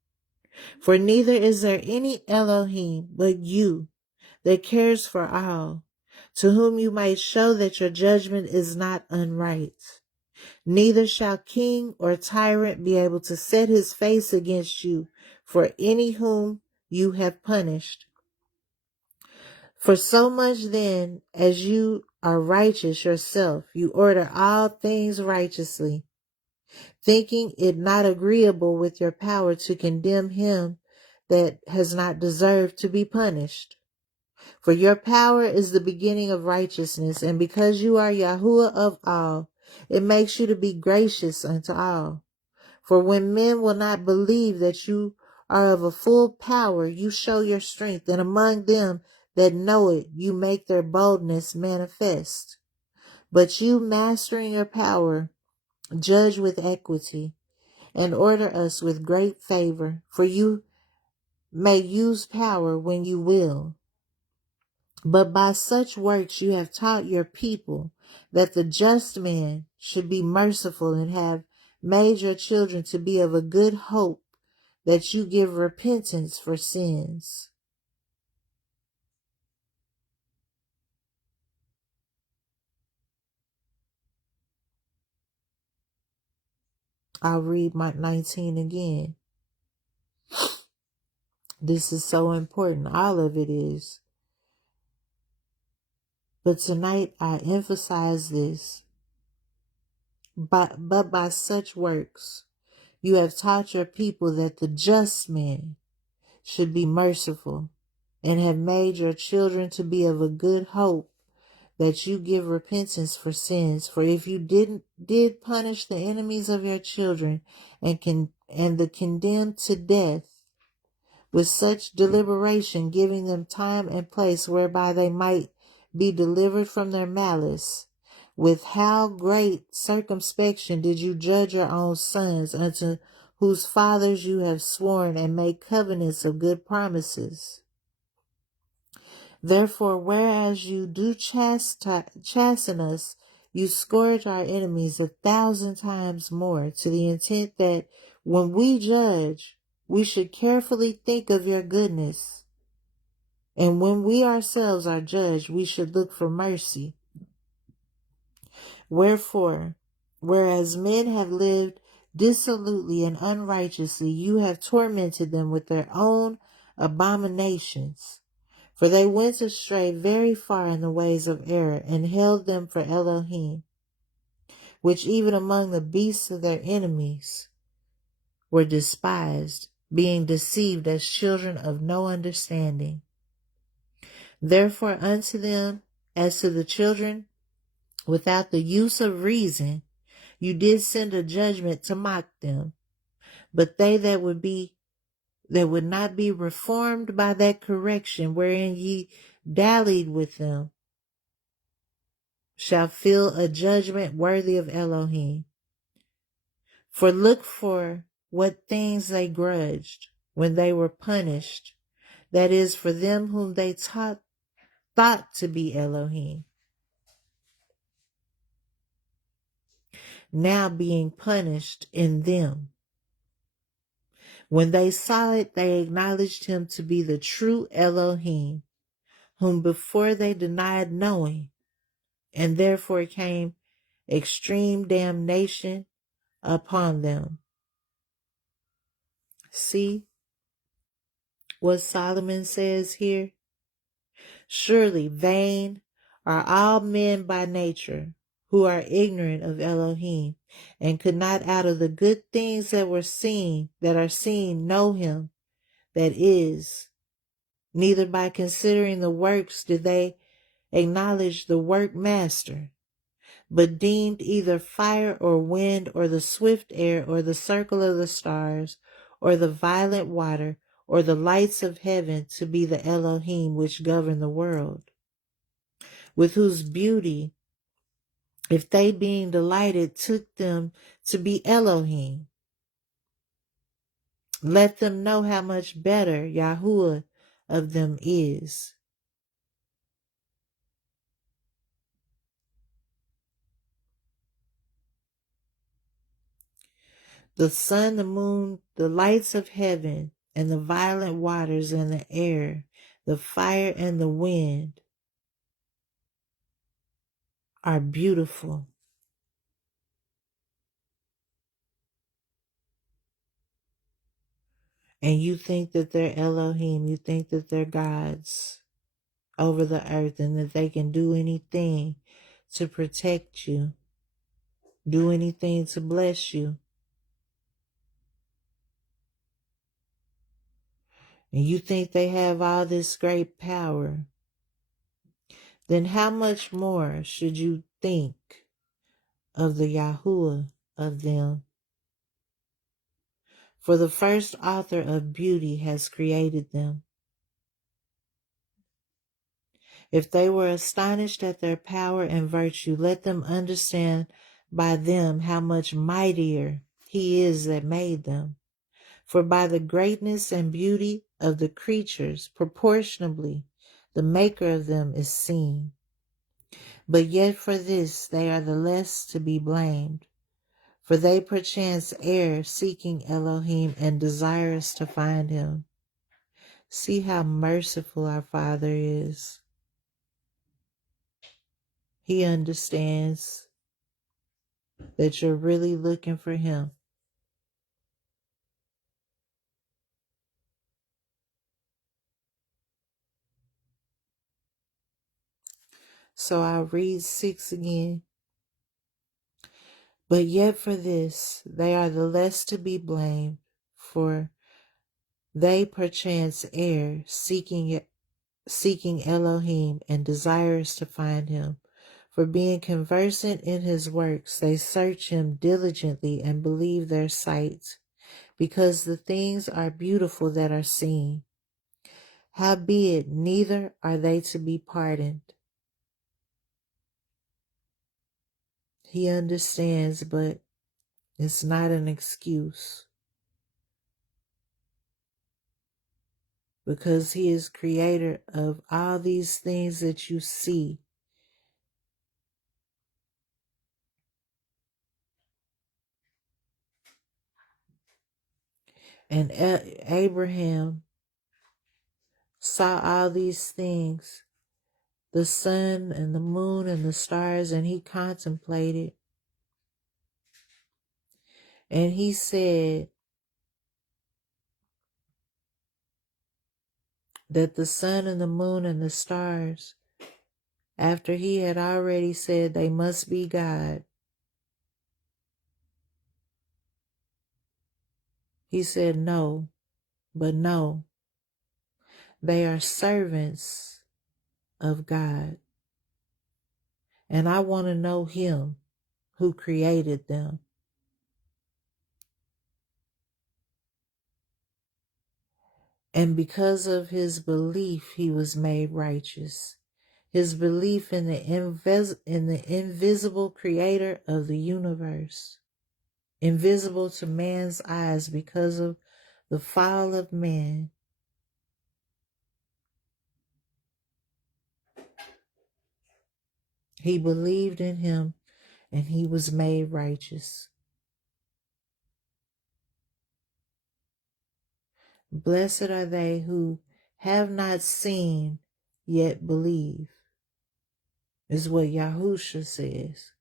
For neither is there any Elohim but you, that cares for all, to whom you might show that your judgment is not unright. Neither shall king or tyrant be able to set his face against you for any whom you have punished. For so much then as you are righteous yourself, you order all things righteously, thinking it not agreeable with your power to condemn him that has not deserved to be punished. For your power is the beginning of righteousness, and because you are YAHUAH of all, it makes you to be gracious unto all. For when men will not believe that you are of a full power, you show your strength, and among them that know it, you make their boldness manifest. But you, mastering your power, judge with equity, and order us with great favor, for you may use power when you will. But by such works you have taught your people that the just man should be merciful, and have made your children to be of a good hope, that you give repentance for sins. I'll read my 19 again. This is so important. All of it is. But tonight I emphasize this. But by such works you have taught your people that the just man should be merciful, and have made your children to be of a good hope, that you give repentance for sins. For if you did punish the enemies of your children, and the condemned to death with such deliberation, giving them time and place whereby they might be delivered from their malice, with how great circumspection did you judge your own sons, unto whose fathers you have sworn and made covenants of good promises. Therefore, whereas you do chasten us, you scourge our enemies 1,000 times more, to the intent that when we judge, we should carefully think of your goodness. And when we ourselves are judged, we should look for mercy. Wherefore, whereas men have lived dissolutely and unrighteously, you have tormented them with their own abominations. For they went astray very far in the ways of error, and held them for Elohim, which even among the beasts of their enemies were despised, being deceived as children of no understanding. Therefore unto them, as to the children without the use of reason, you did send a judgment to mock them. But they that would not be reformed by that correction wherein ye dallied with them, shall feel a judgment worthy of Elohim. For look for what things they grudged when they were punished, that is, for them whom they thought to be Elohim, now being punished in them. When they saw it, they acknowledged him to be the true Elohim, whom before they denied knowing, and therefore came extreme damnation upon them. See what Solomon says here? Surely vain are all men by nature, who are ignorant of Elohim, and could not out of the good things that are seen, know him that is. Neither by considering the works did they acknowledge the workmaster, but deemed either fire or wind or the swift air or the circle of the stars or the violent water or the lights of heaven to be the Elohim which govern the world, with whose beauty, if they being delighted took them to be Elohim, let them know how much better YAHUAH of them is. The sun, the moon, the lights of heaven, and the violent waters and the air, the fire and the wind are beautiful. And you think that they're Elohim, you think that they're gods over the earth and that they can do anything to protect you, do anything to bless you. And you think they have all this great power. Then how much more should you think of the YAHUAH of them? For the first author of beauty has created them. If they were astonished at their power and virtue, let them understand by them how much mightier he is that made them. For by the greatness and beauty of the creatures, proportionably, the maker of them is seen. But yet for this they are the less to be blamed. For they perchance err, seeking Elohim and desirous to find him. See how merciful our Father is. He understands that you're really looking for him. So I'll read 6 again. But yet for this they are the less to be blamed, for they perchance err, seeking Elohim and desirous to find him. For being conversant in his works, they search him diligently and believe their sight, because the things are beautiful that are seen. Howbeit, neither are they to be pardoned. He understands, but it's not an excuse. Because he is creator of all these things that you see. And Abraham saw all these things, the sun and the moon and the stars, and he contemplated. And he said, that the sun and the moon and the stars, after he had already said they must be God, he said no, but no, they are servants of God. And I want to know him who created them. And because of his belief, he was made righteous. His belief in the invisible creator of the universe, invisible to man's eyes because of the fall of man. He believed in him and he was made righteous. Blessed are they who have not seen yet believe, is what YAHUAH says.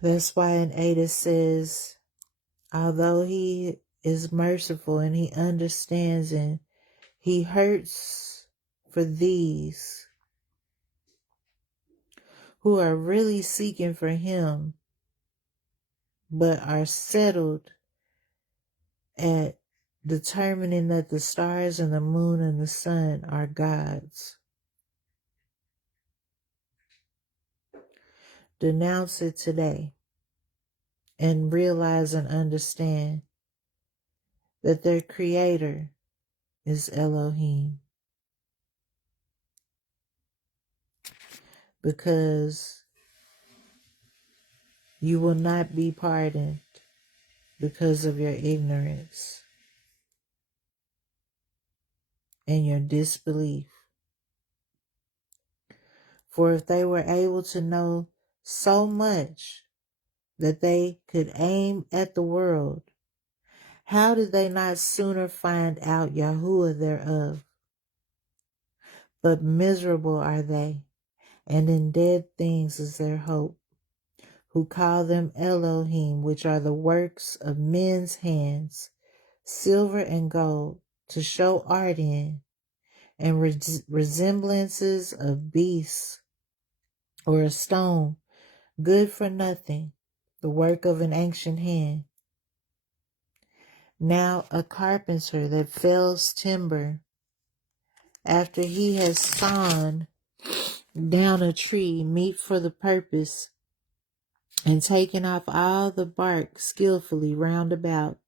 That's why in 8 it says, although he is merciful and he understands and he hurts for these who are really seeking for him, but are settled at determining that the stars and the moon and the sun are gods. Denounce it today and realize and understand that their creator is Elohim. Because you will not be pardoned because of your ignorance and your disbelief. For if they were able to know so much that they could aim at the world, how did they not sooner find out YAHUAH thereof? But miserable are they, and in dead things is their hope, who call them Elohim, which are the works of men's hands, silver and gold, to show art in, and resemblances of beasts, or a stone, good for nothing, the work of an ancient hand. Now a carpenter that fells timber, after he has sawn down a tree meet for the purpose, and taken off all the bark skillfully round about,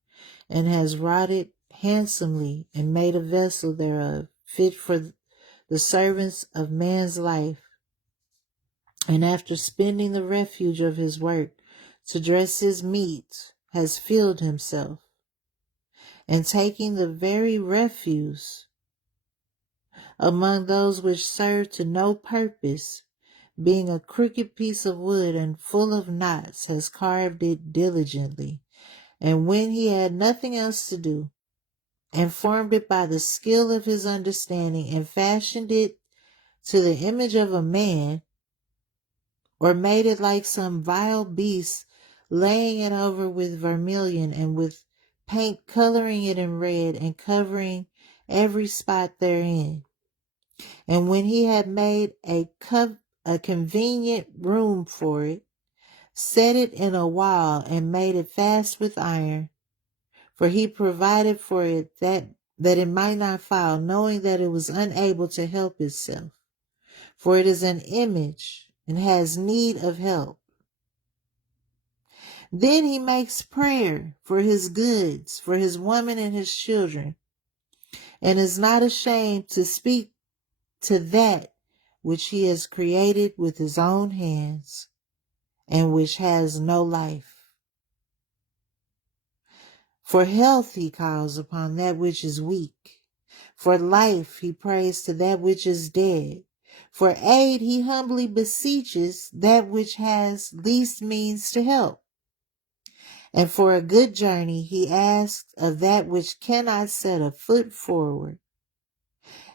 and has wrought it handsomely, and made a vessel thereof, fit for the servants of man's life, and after spending the refuge of his work to dress his meat, has filled himself, and taking the very refuse among those which serve to no purpose, being a crooked piece of wood and full of knots, has carved it diligently, and when he had nothing else to do, and formed it by the skill of his understanding, and fashioned it to the image of a man, or made it like some vile beast, laying it over with vermilion, and with paint coloring it in red, and covering every spot therein. And when he had made a convenient room for it, set it in a wall, and made it fast with iron, for he provided for it that it might not fall, knowing that it was unable to help itself. For it is an image and has need of help. Then he makes prayer for his goods, for his woman and his children, and is not ashamed to speak to that which he has created with his own hands, and which has no life. For health he calls upon that which is weak. For life he prays to that which is dead. For aid he humbly beseeches that which has least means to help. And for a good journey he asks of that which cannot set a foot forward.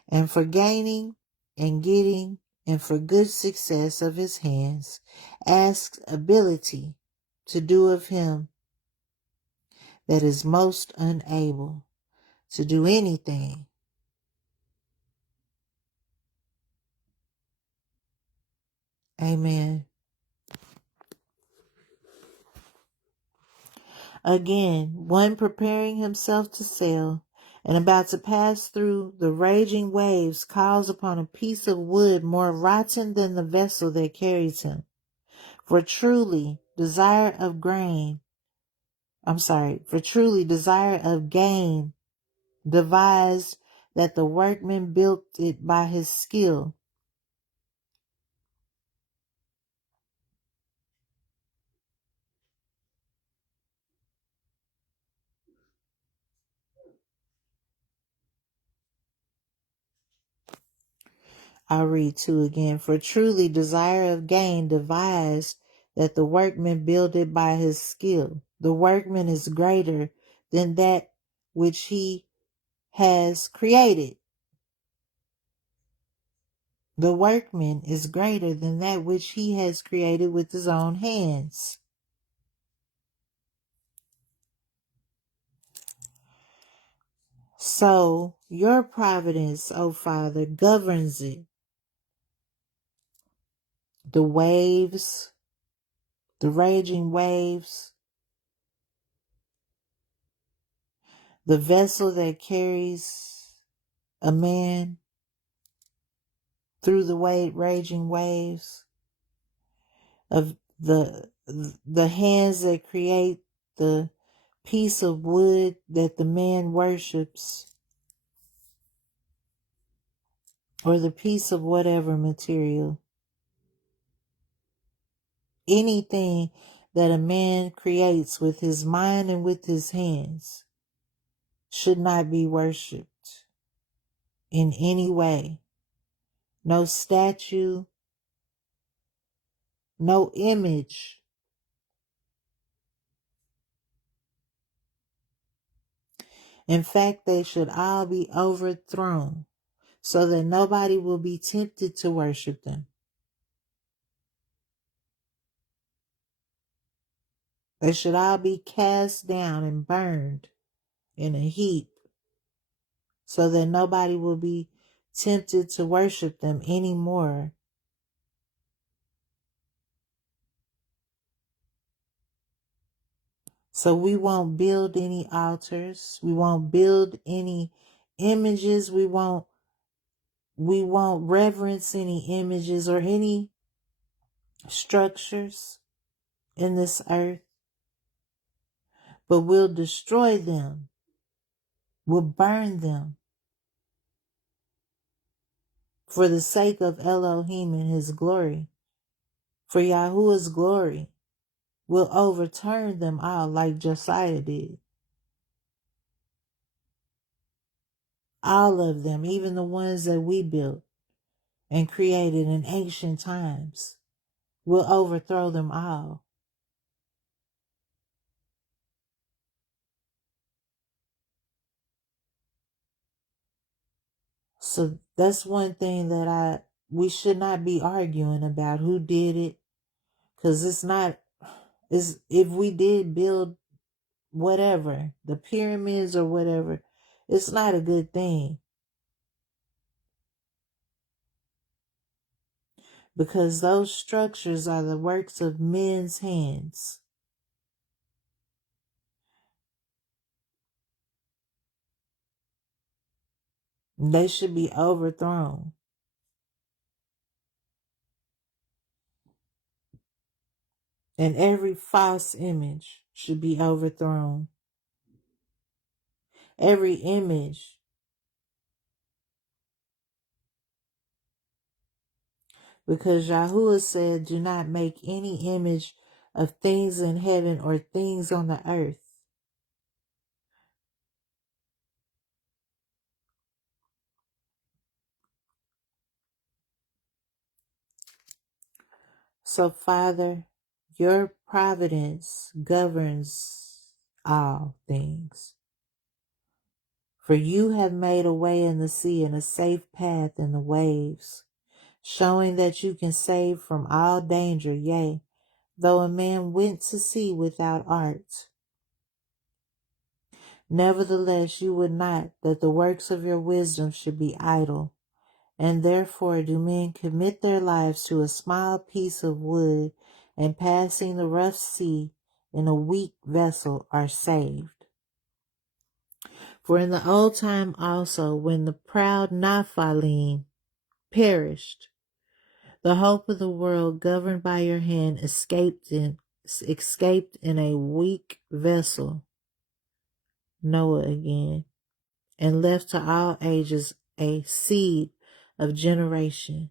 And for gaining and getting and for good success of his hands, asks ability to do of him that is most unable to do anything. Amen. Again, one preparing himself to sail and about to pass through the raging waves calls upon a piece of wood more rotten than the vessel that carries him. For truly desire of gain devised that the workman built it by his skill. I'll read two again. For truly desire of gain devised that the workman build it by his skill. The workman is greater than that which he has created. The workman is greater than that which he has created with his own hands. So your providence, O Father, governs it. The waves, the raging waves, the vessel that carries a man through the raging waves, of the hands that create the piece of wood that the man worships, or the piece of whatever material. Anything that a man creates with his mind and with his hands should not be worshipped in any way. No statue, no image. In fact, they should all be overthrown so that nobody will be tempted to worship them. They should all be cast down and burned in a heap so that nobody will be tempted to worship them anymore. So we won't build any altars. We won't build any images. We won't reverence any images or any structures in this earth, but we'll destroy them. We'll burn them for the sake of Elohim and his glory. For Yahuah's glory will overturn them all like Josiah did. All of them, even the ones that we built and created in ancient times, will overthrow them all. So that's one thing that we should not be arguing about who did it, because if we did build whatever, the pyramids or whatever, it's not a good thing. Because those structures are the works of men's hands. They should be overthrown. And every false image should be overthrown. Every image. Because Yahuwah said, do not make any image of things in heaven or things on the earth. So, Father, your providence governs all things. For you have made a way in the sea and a safe path in the waves. showing that you can save from all danger, yea, though a man went to sea without art. Nevertheless, you would not that the works of your wisdom should be idle, and therefore do men commit their lives to a small piece of wood, and passing the rough sea in a weak vessel are saved. For in the old time also, when the proud Naphthalim perished, the hope of the world governed by your hand escaped in a weak vessel, Noah again, and left to all ages a seed of generation.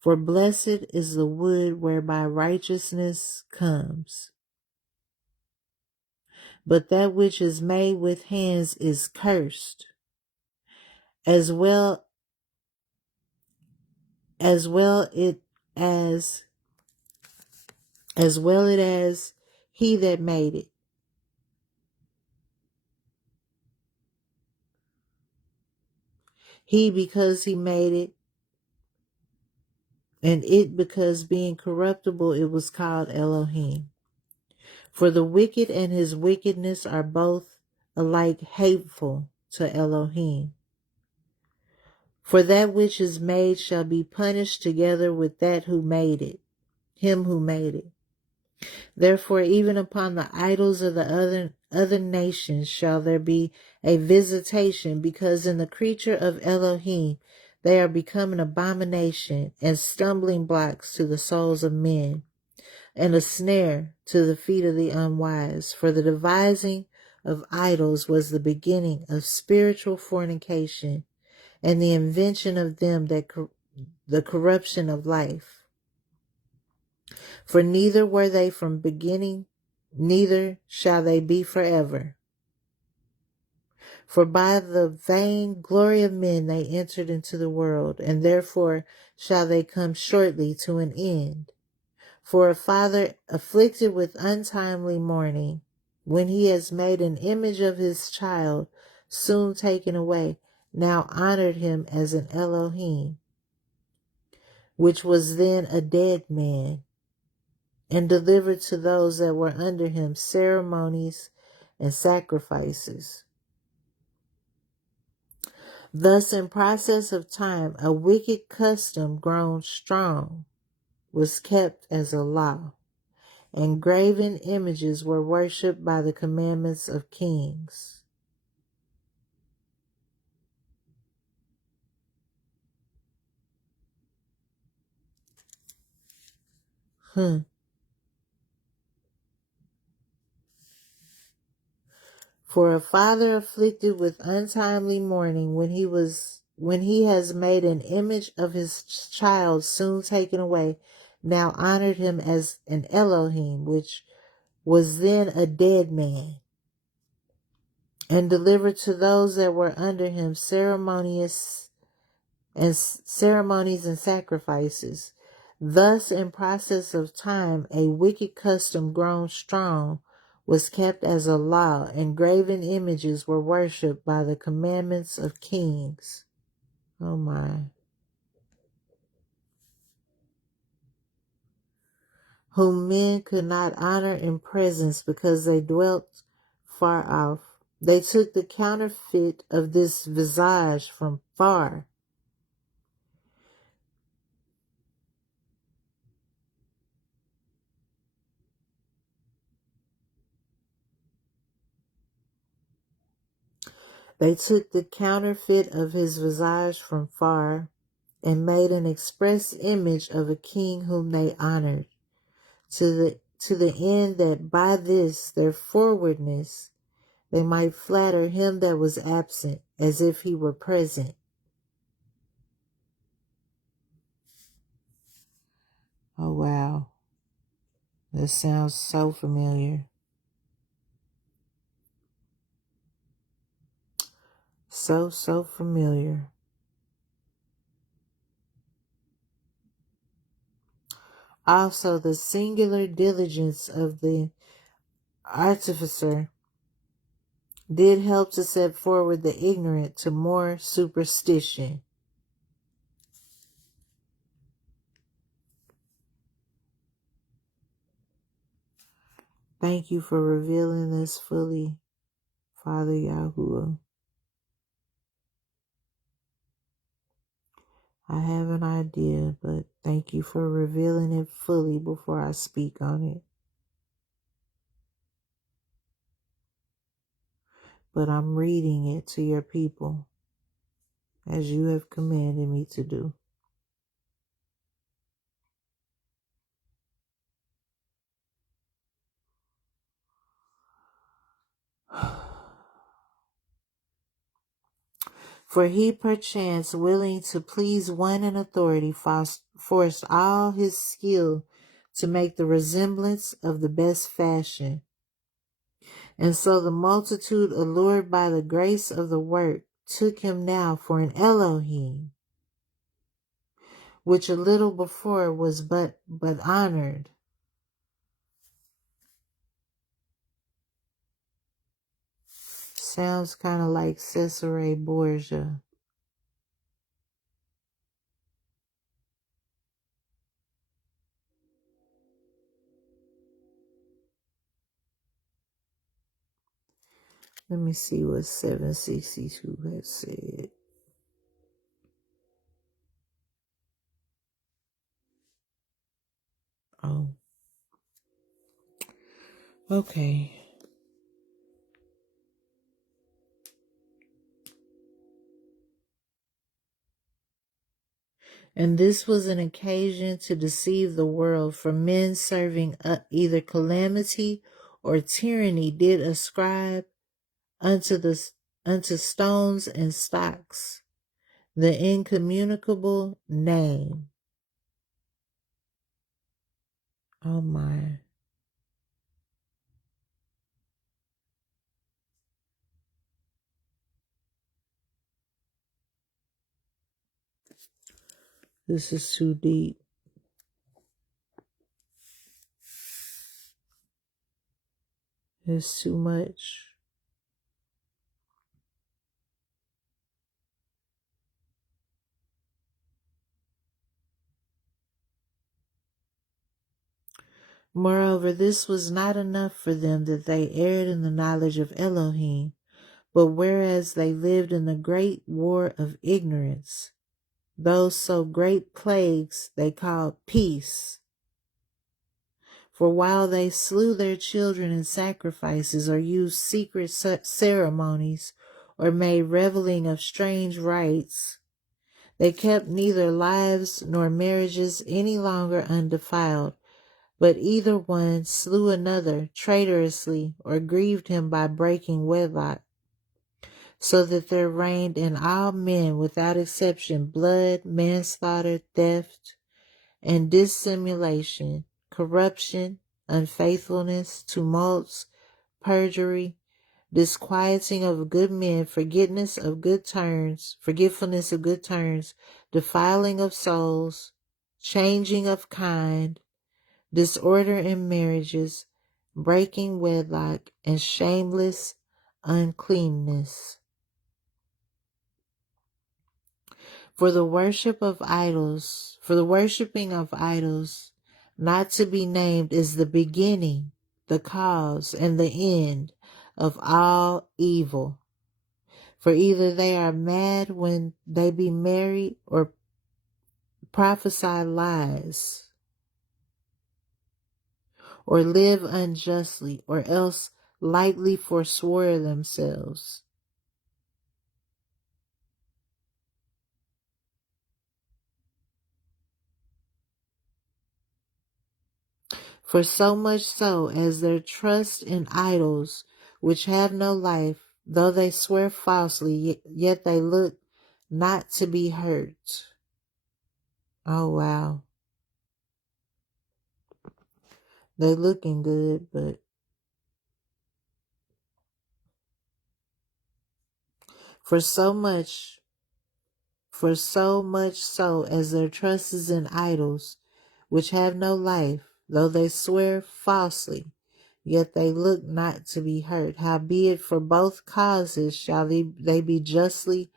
For blessed is the wood whereby righteousness comes. But that which is made with hands is cursed, as well it as he that made it. He because he made it, and it because being corruptible it was called Elohim. For the wicked and his wickedness are both alike hateful to Elohim. For that which is made shall be punished together with that who made it, him who made it. Therefore, even upon the idols of the other nations shall there be a visitation, because in the creature of Elohim they are become an abomination and stumbling blocks to the souls of men, and a snare to the feet of the unwise. For the devising of idols was the beginning of spiritual fornication, and the invention of them the corruption of life. For neither were they from beginning, neither shall they be forever. For by the vain glory of men they entered into the world, and therefore shall they come shortly to an end. For a father afflicted with untimely mourning, when he has made an image of his child, soon taken away, now honored him as an Elohim, which was then a dead man, and delivered to those that were under him ceremonies and sacrifices. Thus, in process of time, a wicked custom grown strong was kept as a law, and graven images were worshipped by the commandments of kings. For a father afflicted with untimely mourning, when he has made an image of his child soon taken away, now honored him as an Elohim, which was then a dead man, and delivered to those that were under him ceremonies and sacrifices. Thus, in process of time, a wicked custom grown strong was kept as a law, and graven images were worshipped by the commandments of kings. Oh my. Whom men could not honor in presence because they dwelt far off. They took the counterfeit of this visage from far. They took the counterfeit of his visage from far, and made an express image of a king whom they honored, to the end that by this their forwardness they might flatter him that was absent, as if he were present. Oh wow, that sounds so familiar. So familiar. Also, the singular diligence of the artificer did help to set forward the ignorant to more superstition. Thank you for revealing this fully, Father Yahuwah. I have an idea, but thank you for revealing it fully before I speak on it. But I'm reading it to your people as you have commanded me to do. For he perchance willing to please one in authority forced all his skill to make the resemblance of the best fashion. And so the multitude, allured by the grace of the work, took him now for an Elohim, which a little before was but honored. Sounds kind of like Cesare Borgia. Let me see what 762 has said. Oh, okay. And this was an occasion to deceive the world, for men serving either calamity or tyranny did ascribe unto stones and stocks the incommunicable name. Oh my. This is too deep. It's too much. Moreover, this was not enough for them that they erred in the knowledge of Elohim, but whereas they lived in the great war of ignorance, those so great plagues they called peace. For while they slew their children in sacrifices, or used secret ceremonies, or made reveling of strange rites, they kept neither lives nor marriages any longer undefiled, but either one slew another traitorously, or grieved him by breaking wedlock, so that there reigned in all men without exception blood, manslaughter, theft, and dissimulation, corruption, unfaithfulness, tumults, perjury, disquieting of good men, forgetfulness of good turns, defiling of souls, changing of kind, disorder in marriages, breaking wedlock, and shameless uncleanness. For the worshiping of idols, not to be named, is the beginning, the cause, and the end of all evil. For either they are mad when they be merry, or prophesy lies, or live unjustly, or else lightly forswear themselves. For so much so as their trust in idols, which have no life, though they swear falsely, yet they look not to be hurt. Oh, wow. They looking good, but for so much so as their trust is in idols, which have no life, though they swear falsely, yet they look not to be hurt. Howbeit for both causes shall they be justly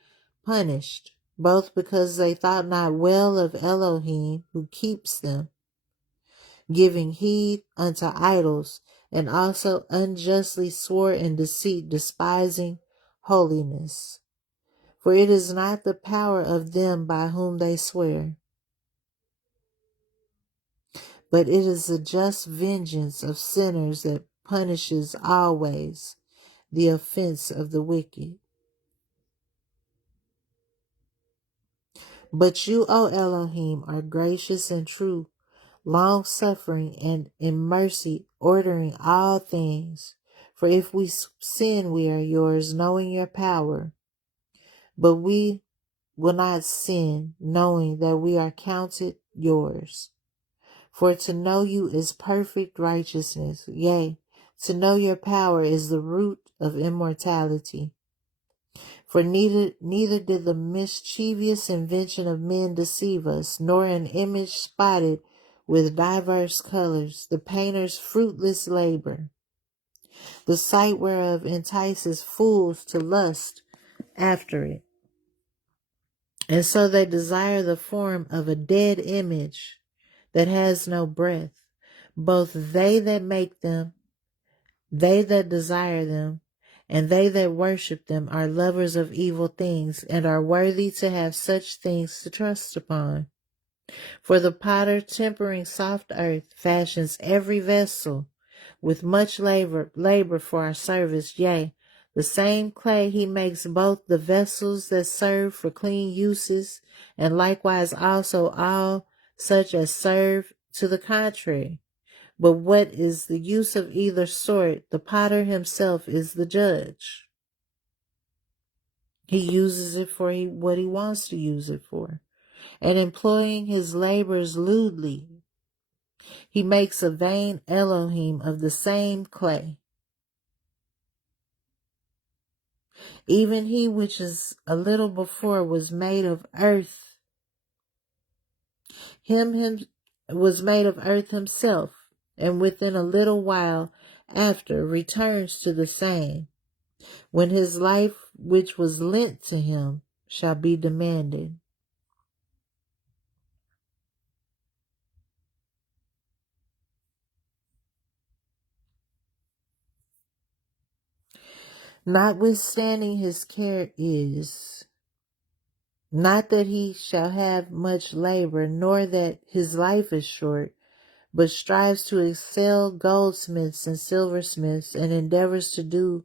punished, both because they thought not well of Elohim who keeps them, giving heed unto idols, and also unjustly swore in deceit, despising holiness. For it is not the power of them by whom they swear, but it is the just vengeance of sinners that punishes always the offense of the wicked. But you, O Elohim, are gracious and true, long-suffering and in mercy, ordering all things. For if we sin, we are yours, knowing your power. But we will not sin, knowing that we are counted yours. For to know you is perfect righteousness. Yea, to know your power is the root of immortality. For neither did the mischievous invention of men deceive us, nor an image spotted with diverse colors, the painter's fruitless labor, the sight whereof entices fools to lust after it. And so they desire the form of a dead image that has no breath. Both they that make them, they that desire them, and they that worship them are lovers of evil things, and are worthy to have such things to trust upon. For the potter, tempering soft earth, fashions every vessel with much labor for our service. Yea, the same clay he makes both the vessels that serve for clean uses, and likewise also all such as serve to the contrary. But what is the use of either sort, the potter himself is the judge. He uses it for what he wants to use it for. And employing his labors lewdly, he makes a vain Elohim of the same clay. Even he which is a little before was made of earth. Him was made of earth himself, and within a little while after returns to the same, when his life which was lent to him shall be demanded. Notwithstanding his care is, not that he shall have much labor, nor that his life is short, but strives to excel goldsmiths and silversmiths, and endeavors to do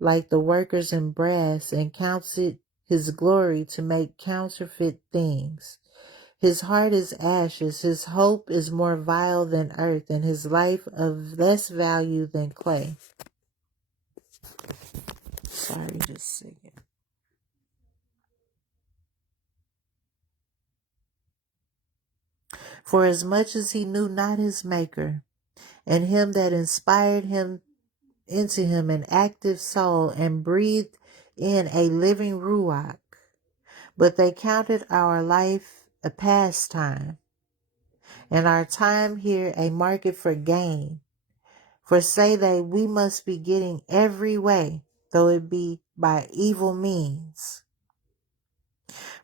like the workers in brass, and counts it his glory to make counterfeit things. His heart is ashes, his hope is more vile than earth, and his life of less value than clay. Sorry, just a second. For as much as he knew not his maker, and him that inspired him into him an active soul, and breathed in a living ruach, but they counted our life a pastime, and our time here a market for gain. For say they, we must be getting every way, though it be by evil means.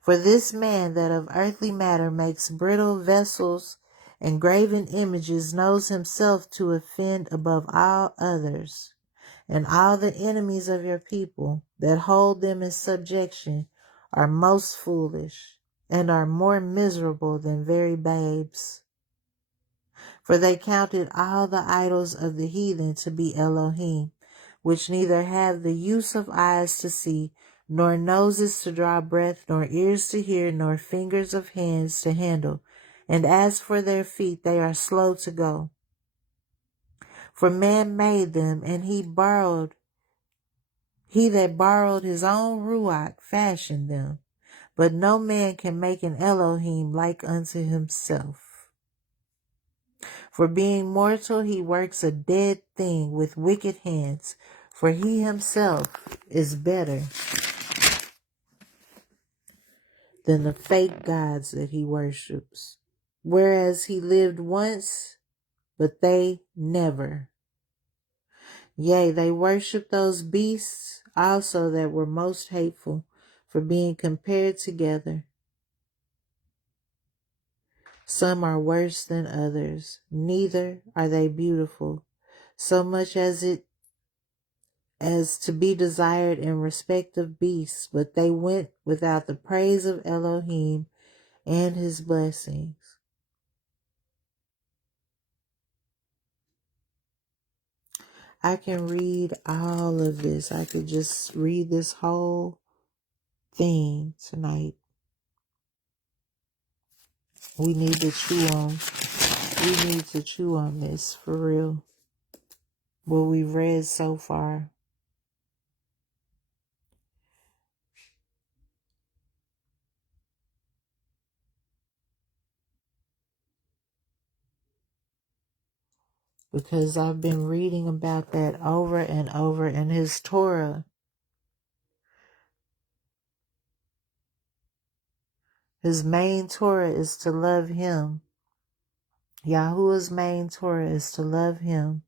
For this man that of earthly matter makes brittle vessels and graven images knows himself to offend above all others. And all the enemies of your people that hold them in subjection are most foolish, and are more miserable than very babes. For they counted all the idols of the heathen to be Elohim, which neither have the use of eyes to see, nor noses to draw breath, nor ears to hear, nor fingers of hands to handle. And as for their feet, they are slow to go. For man made them, and he that borrowed his own ruach fashioned them. But no man can make an Elohim like unto himself. For being mortal, he works a dead thing with wicked hands, for he himself is better than the fake gods that he worships. Whereas he lived once, but they never. Yea, they worship those beasts also that were most hateful, for being compared together. Some are worse than others, neither are they beautiful. so much as to be desired in respect of beasts, but they went without the praise of Elohim and his blessings. I can read all of this. I could just read this whole thing tonight. We need to chew on. We need to chew on this for real. What we've read so far. Because I've been reading about that over and over in his Torah. His main Torah is to love him. Yahuwah's main Torah is to love him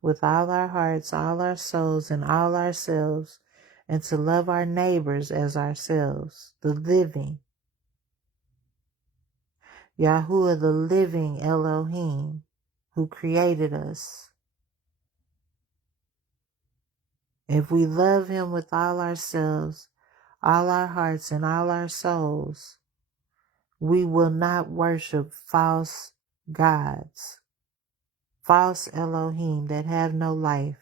with all our hearts, all our souls, and all ourselves, and to love our neighbors as ourselves, the living. Yahuwah, the living Elohim, who created us. If we love him with all ourselves, all our hearts, and all our souls, we will not worship false gods, false Elohim that have no life,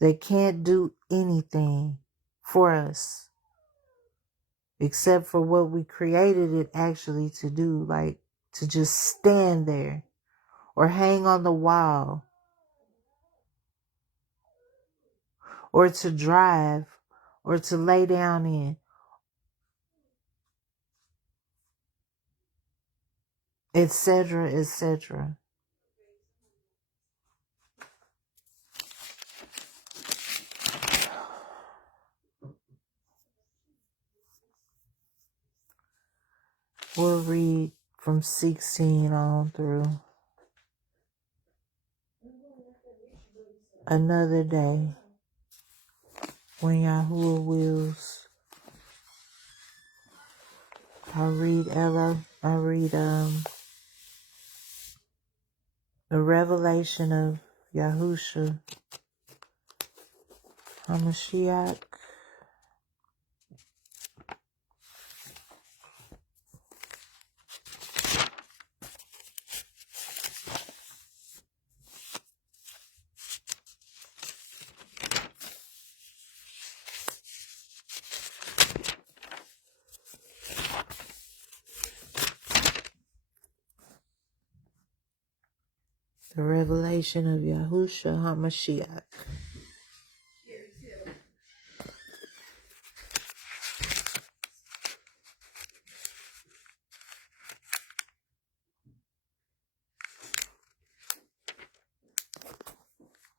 that can't do anything for us except for what we created it actually to do, like to just stand there or hang on the wall or to drive or to lay down in, etc., etc. We'll read from 16 on through. Another day, when Yahuwah wills. I read the revelation of Yahusha HaMashiach. The revelation of Yahusha HaMashiach.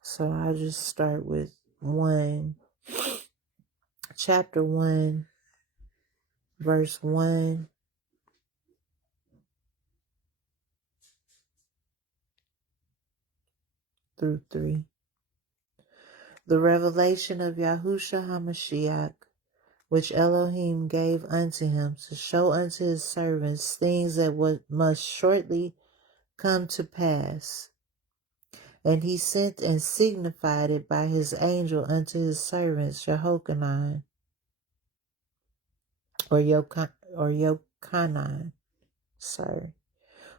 So I'll just start with chapter 1, verse 1 through 3. The revelation of Yahusha HaMashiach, which Elohim gave unto him to show unto his servants things that must shortly come to pass. And he sent and signified it by his angel unto his servants Jehochanan, or Yochanan,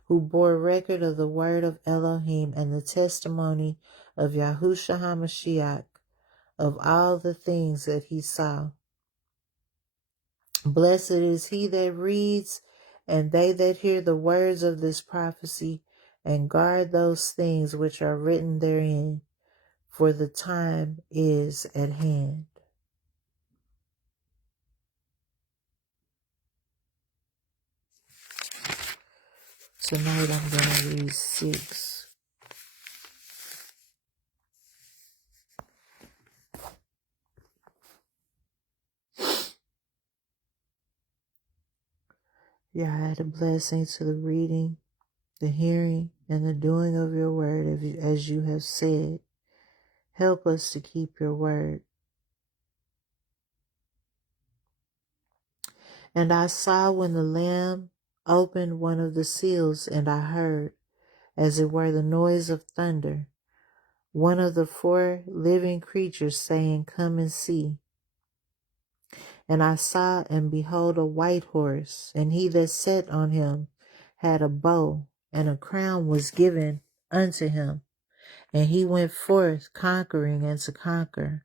who bore record of the word of Elohim and the testimony of Yahusha HaMashiach of all the things that he saw. Blessed is he that reads, and they that hear the words of this prophecy, and guard those things which are written therein, for the time is at hand. Tonight I'm going to read 6. Yeah, I had a blessing to the reading, the hearing, and the doing of your word, as you have said. Help us to keep your word. And I saw when the Lamb opened one of the seals, and I heard, as it were the noise of thunder, one of the 4 living creatures, saying, "Come and see." And I saw, and behold, a white horse, and he that sat on him had a bow, and a crown was given unto him. And he went forth conquering and to conquer.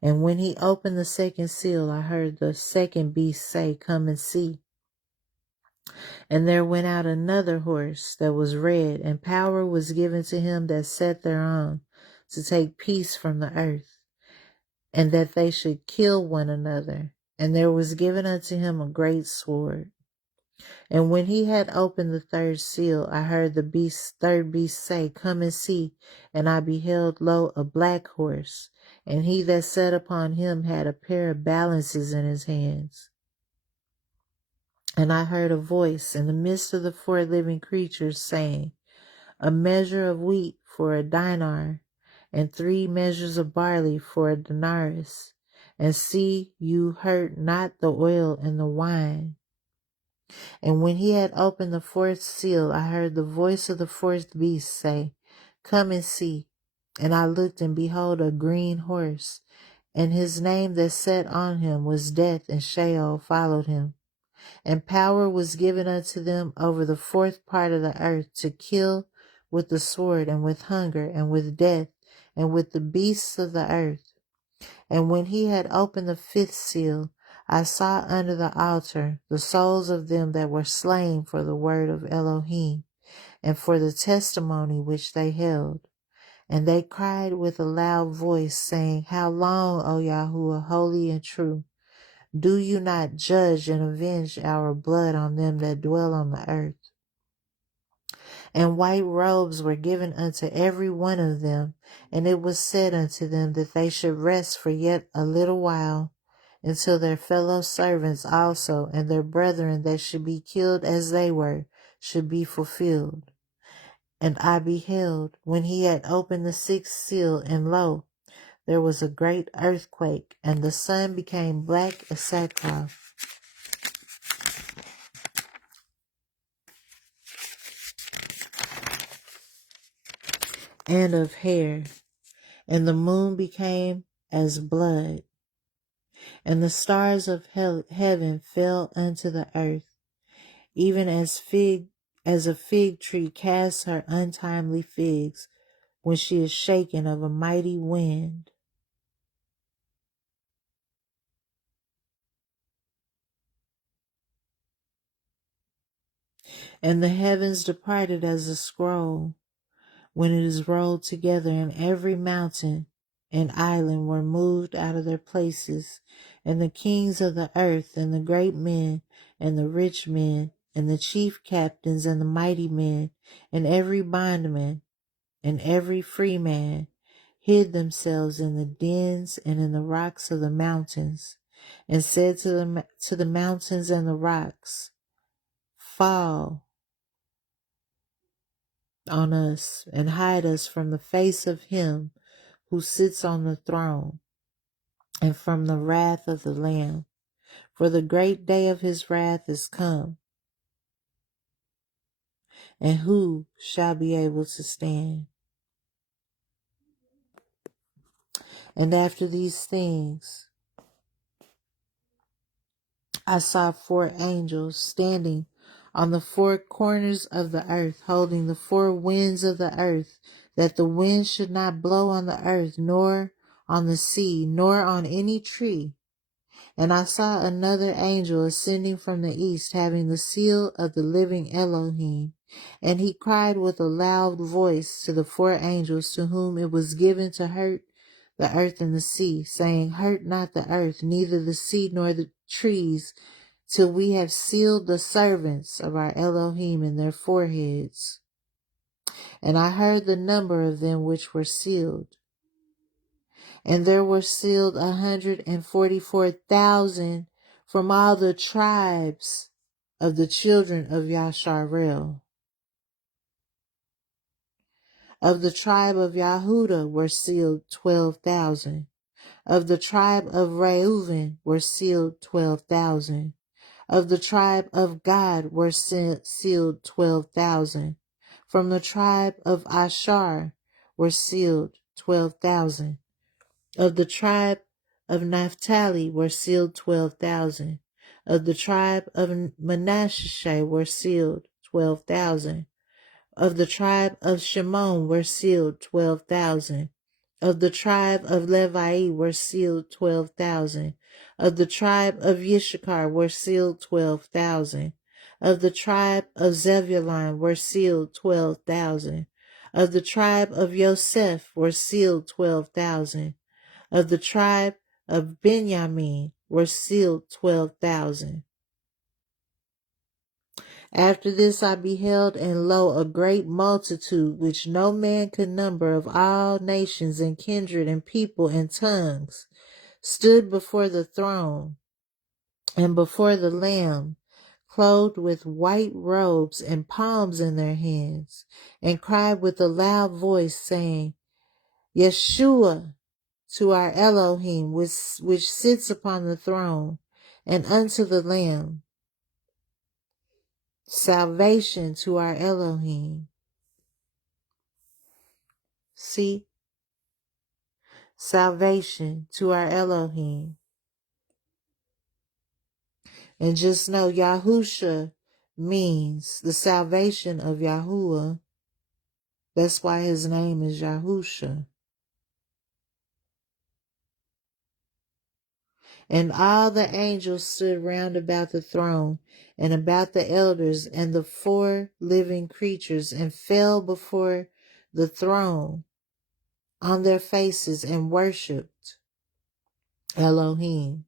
And when he opened the second seal, I heard the second beast say, "Come and see." And there went out another horse that was red, and power was given to him that sat thereon to take peace from the earth, and that they should kill one another. And there was given unto him a great sword. And when he had opened the third seal, I heard the third beast say, "Come and see." And I beheld, lo, a black horse, and he that sat upon him had a pair of balances in his hands. And I heard a voice in the midst of the 4 living creatures saying, "A measure of wheat for a dinar, and 3 measures of barley for a denarius. And see you hurt not the oil and the wine." And when he had opened the 4th seal, I heard the voice of the 4th beast say, "Come and see." And I looked, and behold, a green horse, and his name that sat on him was Death, and Sheol followed him. And power was given unto them over the 4th part of the earth to kill with the sword, and with hunger, and with death, and with the beasts of the earth. And when he had opened the 5th seal, I saw under the altar the souls of them that were slain for the word of Elohim, and for the testimony which they held. And they cried with a loud voice, saying, "How long, O YAHUAH, holy and true? Do you not judge and avenge our blood on them that dwell on the earth?" And white robes were given unto every one of them, and it was said unto them that they should rest for yet a little while, until their fellow servants also and their brethren that should be killed as they were should be fulfilled. And I beheld, when he had opened the 6th seal, and lo, there was a great earthquake, and the sun became black as sackcloth, and of hair, and the moon became as blood, and the stars of heaven fell unto the earth, even as a fig tree casts her untimely figs when she is shaken of a mighty wind. And the heavens departed as a scroll when it is rolled together, and every mountain and island were moved out of their places, and the kings of the earth, and the great men, and the rich men, and the chief captains, and the mighty men, and every bondman, and every free man, hid themselves in the dens and in the rocks of the mountains, and said to the mountains and the rocks, "Fall on us, and hide us from the face of him who sits on the throne, and from the wrath of the Lamb. For the great day of his wrath is come, and who shall be able to stand?" And after these things, I saw 4 angels standing on the 4 corners of the earth, holding the 4 winds of the earth, that the wind should not blow on the earth, nor on the sea, nor on any tree. And I saw another angel ascending from the east, having the seal of the living Elohim. And he cried with a loud voice to the 4 angels to whom it was given to hurt the earth and the sea, saying, "Hurt not the earth, neither the sea nor the trees, till we have sealed the servants of our Elohim in their foreheads." And I heard the number of them which were sealed. And there were sealed 144,000 from all the tribes of the children of Yasharel. Of the tribe of Yehudah were sealed 12,000. Of the tribe of Reuven were sealed 12,000. Of the tribe of Gad were sealed 12,000. From the tribe of Asher were sealed 12,000. Of the tribe of Naphtali were sealed 12,000. Of the tribe of Manasseh were sealed 12,000. Of the tribe of Shimon were sealed 12,000. Of the tribe of Levi were sealed 12,000. Of the tribe of Issachar were sealed 12,000. Of the tribe of Zebulun were sealed 12,000. Of the tribe of Joseph were sealed 12,000. Of the tribe of Benjamin were sealed 12,000. After this I beheld, and lo, a great multitude, which no man could number, of all nations and kindred and people and tongues, stood before the throne and before the Lamb, clothed with white robes and palms in their hands, and cried with a loud voice, saying, Yeshua, to our Elohim, which sits upon the throne, and unto the Lamb. Salvation to our Elohim. See? Salvation to our Elohim. And just know Yahusha means the salvation of Yahuwah. That's why his name is Yahusha. And all the angels stood round about the throne and about the elders and the 4 living creatures, and fell before the throne on their faces and worshipped Elohim,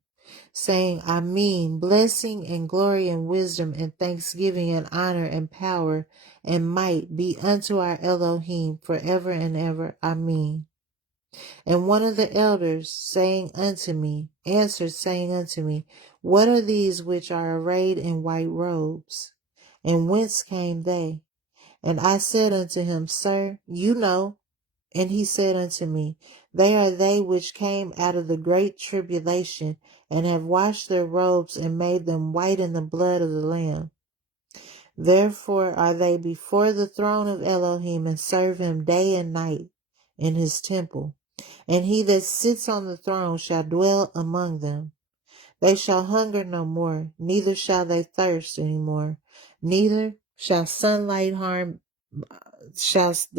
saying, Amen, blessing and glory and wisdom and thanksgiving and honor and power and might be unto our Elohim forever and ever. Amen. And one of the elders answered, saying unto me, What are these which are arrayed in white robes? And whence came they? And I said unto him, Sir, you know. And he said unto me, They are they which came out of the great tribulation, and have washed their robes and made them white in the blood of the Lamb. Therefore are they before the throne of Elohim, and serve him day and night in his temple. And he that sits on the throne shall dwell among them. They shall hunger no more, neither shall they thirst any more, neither shall the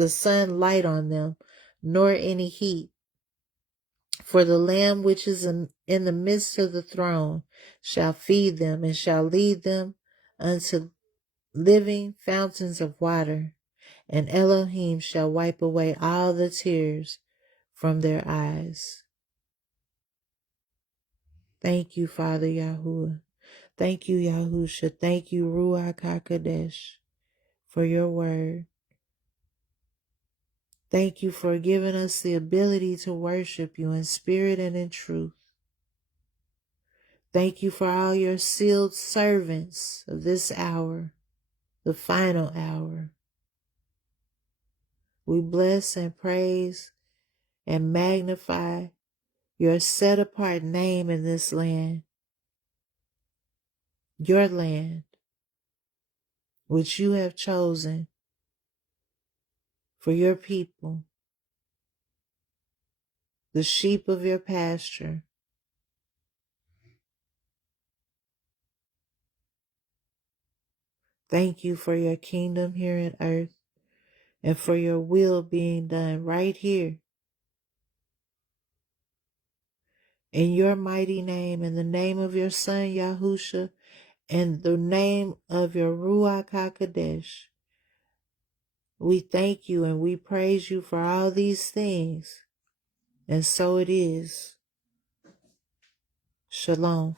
sun light on them, nor any heat. For the Lamb which is in the midst of the throne shall feed them, and shall lead them unto living fountains of water, and Elohim shall wipe away all the tears from their eyes. Thank you, Father Yahuwah. Thank you, Yahusha. Thank you, Ruach HaKodesh, for your word. Thank you for giving us the ability to worship you in spirit and in truth. Thank you for all your sealed servants of this hour, the final hour. We bless and praise and magnify your set-apart name in this land, your land, which you have chosen for your people, the sheep of your pasture. Thank you for your kingdom here on earth and for your will being done right here. In your mighty name, in the name of your Son, Yahusha, and the name of your Ruach HaKodesh, we thank you and we praise you for all these things. And so it is. Shalom.